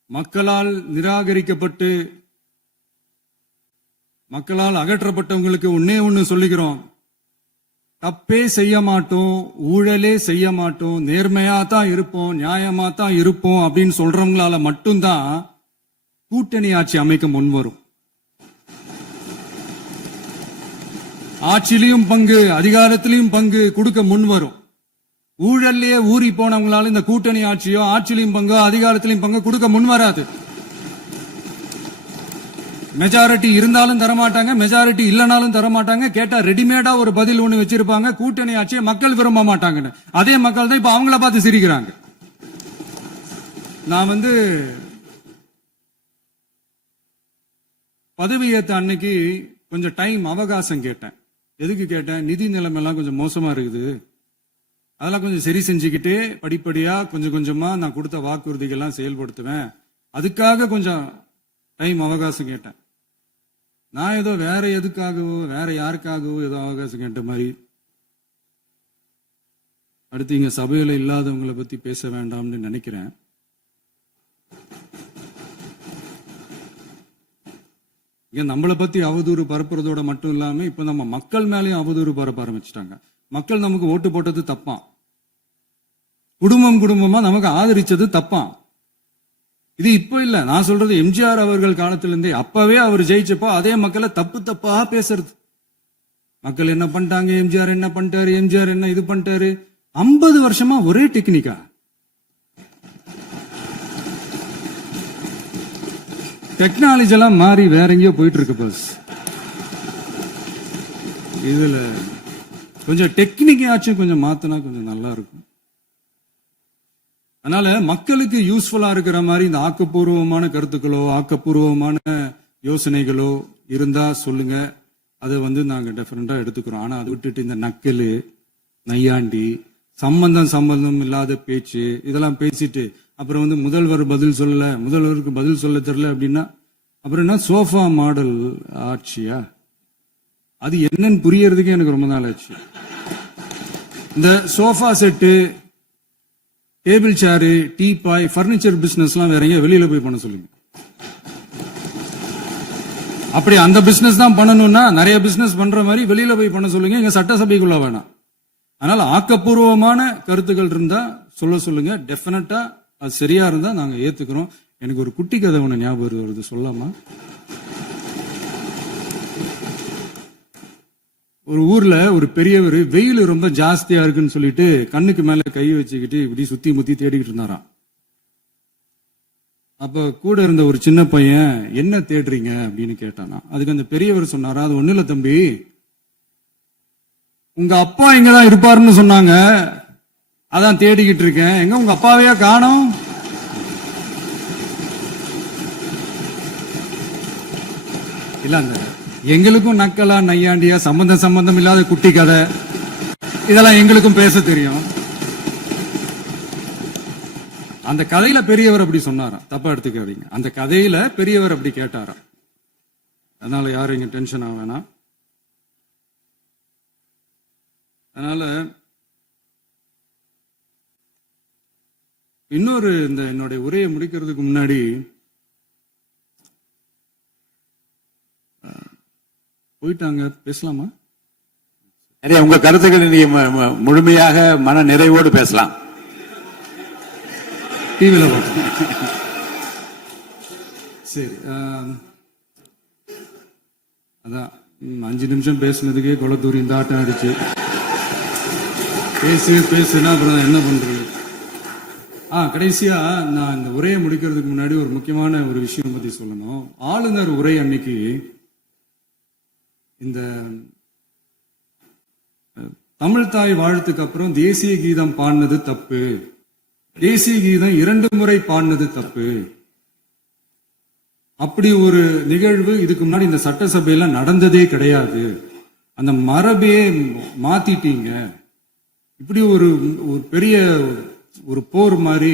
மக்களால் நிராகரிக்கப்பட்டு மக்களால் அகற்றப்பட்டவங்களுக்கு ஒண்ணு சொல்லிக்கிறோம், தப்பே செய்ய மாட்டோம், ஊழலே செய்ய மாட்டோம், நேர்மையா தான் இருப்போம், நியாயமா தான் இருப்போம் அப்படின்னு சொல்றவங்களால மட்டும்தான் கூட்டணி ஆட்சி அமைக்க முன்வரும். ஆட்சியிலையும் பங்கு, அதிகாரத்திலையும் பங்கு கொடுக்க முன்வரும். ஊழல்லையே ஊறி போனவங்களால இந்த கூட்டணி ஆட்சியோ ஆட்சியிலையும் பங்கோ அதிகாரத்திலையும் பங்கு கொடுக்க முன்வராது. மெஜாரிட்டி இருந்தாலும் தரமாட்டாங்க, மெஜாரிட்டி இல்லனாலும் தரமாட்டாங்க. கேட்டா ரெடிமேடா ஒரு பதில் ஒண்ணு வச்சிருப்பாங்க, கூட்டணி ஆட்சியை மக்கள் விரும்ப மாட்டாங்கன்னு. அதே மக்கள் தான் இப்ப அவங்கள பார்த்து சிரிக்கிறாங்க. நான் பதவி ஏத்த அன்னைக்கு கொஞ்சம் டைம் அவகாசம் கேட்டேன். எதுக்கு கேட்டேன்? நிதி நிலைமை எல்லாம் கொஞ்சம் மோசமா இருக்குது, அதெல்லாம் கொஞ்சம் சரி செஞ்சுக்கிட்டு படிப்படியா கொஞ்சம் கொஞ்சமா நான் கொடுத்த வாக்குறுதிகள்லாம் செயல்படுத்துவேன், அதுக்காக கொஞ்சம் டைம் அவகாசம் கேட்டேன். நான் ஏதோ வேற எதுக்காகவோ வேற யாருக்காகவோ ஏதோ அவகாசம் கேட்ட மாதிரி. அடுத்து இங்க சபையில இல்லாதவங்களை பத்தி பேச வேண்டாம்னு நினைக்கிறேன். இங்க நம்மளை பத்தி அவதூறு பரப்புறதோட மட்டும் இல்லாம இப்ப நம்ம மக்கள் மேலேயும் அவதூறு பரப்ப ஆரம்பிச்சுட்டாங்க. மக்கள் நமக்கு ஓட்டு போட்டது தப்பான், குடும்பமா நமக்கு ஆதரிச்சது தப்பான். இது இப்ப இல்ல, நான் சொல்றது எம்ஜிஆர் அவர்கள் காலத்திலிருந்தே. அப்பவே அவர் ஜெயிச்சப்போ அதே மக்களை தப்பா பேசுறது. மக்கள் என்ன பண்ணிட்டாங்க, எம்ஜிஆர் என்ன பண்ணிட்டாரு, எம்ஜிஆர் என்ன இது பண்ணிட்டாரு. 50 வருஷமா ஒரே டெக்னிக்கா. டெக்னாலஜி எல்லாம் மாறி வேற எங்கேயோ போயிட்டு இருக்கு பஸ். இதுல கொஞ்சம் டெக்னிக்காச்சும் கொஞ்சம் மாத்தினா கொஞ்சம் நல்லா இருக்கும். அதனால மக்களுக்கு யூஸ்ஃபுல்லா இருக்கிற மாதிரி இந்த ஆக்கப்பூர்வமான கருத்துக்களோ ஆக்கப்பூர்வமான யோசனைகளோ இருந்தா சொல்லுங்க, அதை நாங்க டெஃபரெண்டா எடுத்துக்கிறோம். ஆனா அதை விட்டுட்டு இந்த நக்கலு நையாண்டி சம்பந்தம் இல்லாத பேச்சு இதெல்லாம் பேசிட்டு அப்புறம் முதல்வர் பதில் சொல்லல, முதல்வருக்கு பதில் சொல்ல தெரியல அப்படின்னா அப்புறம் என்ன சோஃபா மாடல் ஆட்சியா? அது என்னன்னு புரியறதுக்கு எனக்கு ரொம்ப நாள் ஆச்சு. இந்த சோஃபா செட்டு, டேபிள் சேரு, டீபாய், பர்னிச்சர் பிசினஸ் எல்லாம் வேற எங்க வெளியில போய் பண்ண சொல்லுங்க. அப்படி அந்த பிசினஸ் தான் பண்ணணும்னா நிறைய பிசினஸ் பண்ற மாதிரி வெளியில போய் பண்ண சொல்லுங்க, இங்க சட்டசபைக்குள்ள வேணாம். அதனால ஆக்கப்பூர்வமான கருத்துக்கள் இருந்தா சொல்லுங்க, டெஃபினட்டா அது சரியா இருந்தா நாங்க ஏத்துக்கிறோம். எனக்கு ஒரு குட்டி கதை ஒண்ணு ஞாபகம் வருது, சொல்லாமா? ஒரு ஊர்ல ஒரு பெரியவர் வெயில் ரொம்ப ஜாஸ்தியா இருக்குன்னு சொல்லிட்டு கண்ணுக்கு மேல கை வச்சுக்கிட்டு இப்படி சுத்தி முத்தி தேடிக்கிட்டு இருந்தாராம். அப்ப கூட இருந்த ஒரு சின்ன பையன் என்ன தேடுறீங்க அப்படின்னு கேட்டானா. அதுக்கு அந்த பெரியவர் சொன்னாரா, அது ஒண்ணு இல்ல தம்பி, உங்க அப்பா இங்கதான் இருப்பாருன்னு சொன்னாங்க, அதான் தேடிக்கிட்டு இருக்கேன். எங்க உங்க அப்பாவையா காணோம்? இல்ல அந்த எங்களுக்கும் நக்கலா நையாண்டியா சம்பந்தம் இல்லாத குட்டி கதை இதெல்லாம் எங்களுக்கும் பேச தெரியும். அந்த கதையில பெரியவர் அப்படி சொன்னாராம், தப்பா எடுத்துக்காதீங்க. அந்த கதையில பெரியவர் அப்படி கேட்டாராம். அதனால யாரும் இங்க டென்ஷன் ஆக வேணாம். அதனால இன்னொரு இந்த என்னுடைய உரையை முடிக்கிறதுக்கு முன்னாடி போயிட்டாங்க, பேசலாமா? சரி, உங்க கருத்துக்களை நீங்க முழுமையாக மன நிறைவோடு பேசலாம். டிவில சரி. அதான் 5 நிமிஷம் பேசுனதுக்கே கொலத்தூரி இந்த ஆட்டம் அடிச்சு பேசுனா அப்புறம் என்ன பண்றது? கடைசியா நான் இந்த உரையை முடிக்கிறதுக்கு முன்னாடி ஒரு முக்கியமான ஒரு விஷயம் பத்தி சொல்லணும். ஆளுநர் உரை அன்னைக்கு இந்த தமிழ் தாய் வாழ்த்துக்கு அப்புறம் தேசிய கீதம் பாடினது தப்பு, தேசிய கீதம் 2 முறை பாடினது தப்பு, அப்படி ஒரு நிகழ்வு இதுக்கு முன்னாடி இந்த சட்டசபையில நடந்ததே கிடையாது, அந்த மரபையே மாத்திட்டீங்க, இப்படி ஒரு பெரிய ஒரு போர் மாதிரி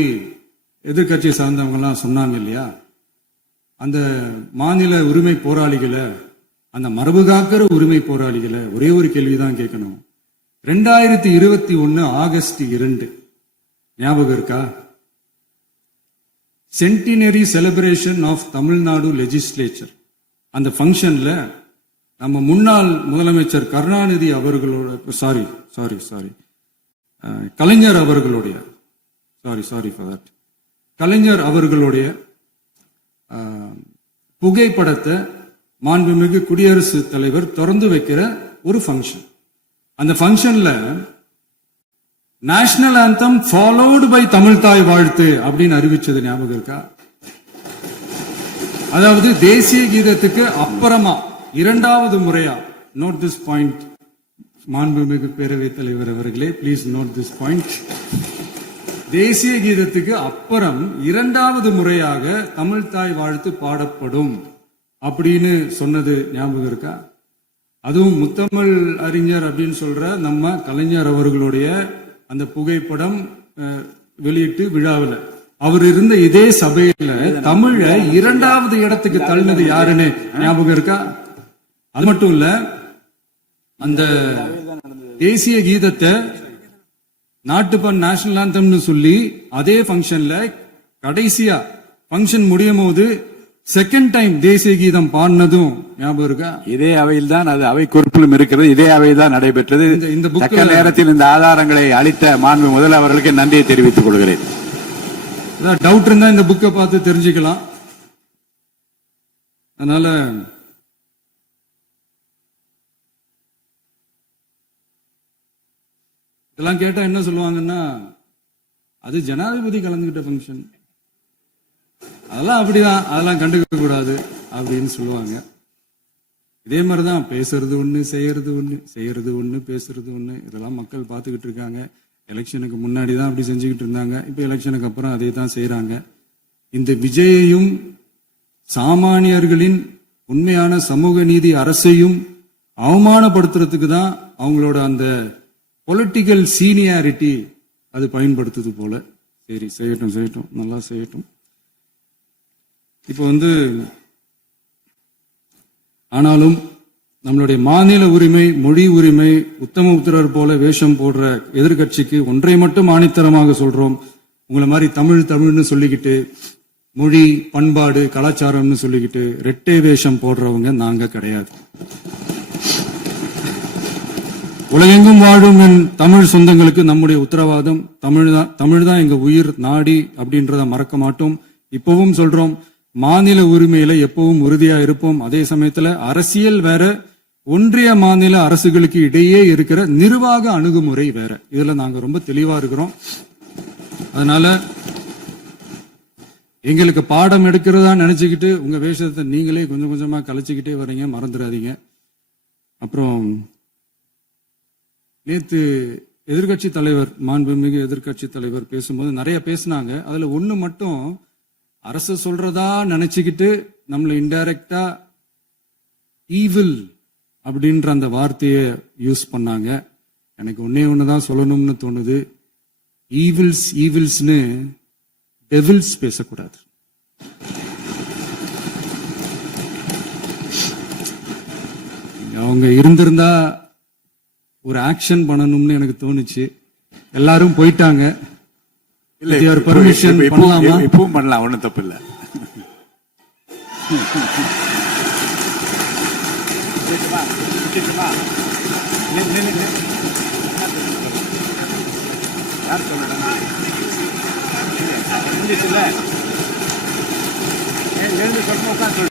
எதிர்கட்சியை சார்ந்தவங்க எல்லாம் சொன்னாங்க இல்லையா. அந்த மாநில உரிமை போராளிகளை, அந்த மரபு காக்கிற உரிமை போராளிகளை ஒரே ஒரு கேள்விதான் கேட்கணும். 2021 ஆகஸ்ட் 2 ஞாபகம் இருக்கா? Centenary celebration of Tamil Nadu legislature. அந்த ஃபங்க்ஷன்ல நம்ம முன்னாள் முதலமைச்சர் கருணாநிதி அவர்களோட கலைஞர் அவர்களுடைய கலைஞர் அவர்களுடைய புகைப்படத்தை மாண்புமிகு குடியரசுத் தலைவர் திறந்து வைக்கிற ஒரு ஃபங்க்ஷன். அந்த ஃபங்க்ஷன்ல national anthem followed by Tamil Thai Vazhthu அப்படின்னு அறிவிச்சது ஞாபகம் இருக்கா? அதாவது தேசிய கீதத்துக்கு அப்புறமா 2வது முறையா, நோட் திஸ் பாயிண்ட் மாண்புமிகு பேரவைத் தலைவர் அவர்களே, பிளீஸ் நோட் திஸ் பாயிண்ட். தேசிய கீதத்துக்கு அப்புறம் 2வது முறையாக தமிழ் தாய் வாழ்த்து பாடப்படும் அப்படின்னு சொன்னது ஞாபகம் இருக்கா? அதுவும் முத்தமிழ் அறிஞர் அப்படின்னு சொல்ற நம்ம கலைஞர் அவர்களுடைய அந்த புகைப்படம் வெளியிட்டு விழாவில் அவர் இருந்த இதே சபையில தமிழ 2வது இடத்துக்கு தள்ளினது யாருன்னு ஞாபகம் இருக்கா? அது மட்டும் இல்ல, அந்த தேசிய கீதத்தை நாட்டுப்பண் நேஷனல் ஆந்தம்னு சொல்லி அதே ஃபங்க்ஷன்ல கடைசியா ஃபங்க்ஷன் முடியும் போது செகண்ட் டைம் தேசிய கீதம் பாடினதும் ஞாபகம் இருக்கா? இதே அவையில் தான், அது அவை குறிப்பிலும் இருக்கிறது, இதே அவையில் தான் நடைபெற்றது. இந்த தக்க நேரத்தில் இந்த ஆதாரங்களை அளித்த மாண்பு முதல் அவர்களுக்கு நன்றியை தெரிவித்துக் கொள்கிறேன். டவுட் இருந்தா இந்த புக்கை பார்த்து தெரிஞ்சுக்கலாம். அதனால இதெல்லாம் கேட்டா என்ன சொல்லுவாங்கன்னா, அது ஜனாதிபதி கலந்துகிட்ட ஃபங்க்ஷன், அதெல்லாம் அப்படிதான், அதெல்லாம் கண்டுக்க கூடாது அப்படின்னு சொல்லுவாங்க. இதே மாதிரிதான் பேசுறது ஒண்ணு, செய்யறது ஒண்ணு, பேசுறது ஒண்ணு. இதெல்லாம் மக்கள் பார்த்துக்கிட்டு இருக்காங்க. எலெக்ஷனுக்கு முன்னாடி தான் அப்படி செஞ்சுக்கிட்டு இருந்தாங்க, இப்ப எலெக்ஷனுக்கு அப்புறம் அதே தான் செய்யறாங்க. இந்த விஜயையும் சாமானியர்களின் உண்மையான சமூக நீதி அரசையும் அவமானப்படுத்துறதுக்கு தான் அவங்களோட அந்த பொலிட்டிக்கல் சீனியாரிட்டி அது பயன்படுத்துது போல. சரி, செய்யட்டும், நல்லா செய்யட்டும். இப்போ ஆனாலும் நம்மளுடைய மாநில உரிமை, மொழி உரிமை, உத்தமபுத்திரர் போல வேஷம் போடுற எதிர்கட்சிக்கு ஒன்றை மட்டும் ஆணித்தரமாக சொல்றோம். உங்களை மாதிரி தமிழ்னு சொல்லிக்கிட்டு, மொழி, பண்பாடு, கலாச்சாரம்னு சொல்லிக்கிட்டு ரெட்டை வேஷம் போடுறவங்க நாங்க கிடையாது. உலகெங்கும் வாழும் என் தமிழ் சொந்தங்களுக்கு நம்முடைய உத்தரவாதம் தமிழ் தான் எங்க உயிர் நாடி அப்படின்றத மறக்க மாட்டோம். இப்பவும் சொல்றோம், மாநில உரிமையில எப்பவும் உறுதியா இருப்போம். அதே சமயத்துல அரசியல் வேற, ஒன்றிய மாநில அரசுகளுக்கு இடையே இருக்கிற நிர்வாக அணுகுமுறை வேற. இதுல நாங்க ரொம்ப தெளிவா இருக்கிறோம். அதனால எங்களுக்கு பாடம் எடுக்கிறதா நினைச்சுக்கிட்டு உங்க வேஷத்தை நீங்களே கொஞ்சம் கொஞ்சமா கலைச்சுக்கிட்டே வர்றீங்க, மறந்துடாதீங்க. அப்புறம் நேத்து எதிர்கட்சி தலைவர், மாண்புமிகு எதிர்கட்சி தலைவர் பேசும்போது நிறைய பேசினாங்க. அதுல ஒண்ணு மட்டும் அரசு சொல்றதா நினைச்சுக்கிட்டு நம்மள இன்டைரக்டா ஈவில் அப்படின்ற அந்த வார்த்தையை யூஸ் பண்ணாங்க. எனக்கு ஒன்னே ஒண்ணுதான் சொல்லணும்னு தோணுது. ஈவில்ஸ்னு டெவில்ஸ் பேசக்கூடாது. அவங்க இருந்திருந்தா ஒரு ஆக்ஷன் பண்ணணும்னு எனக்கு தோணுச்சு. எல்லாரும் போயிட்டாங்க. பர்மிஷன் பண்ணலாமா? இப்பவும் பண்ணலாம், ஒண்ணும் தப்பு இல்ல. யார் சொன்னா?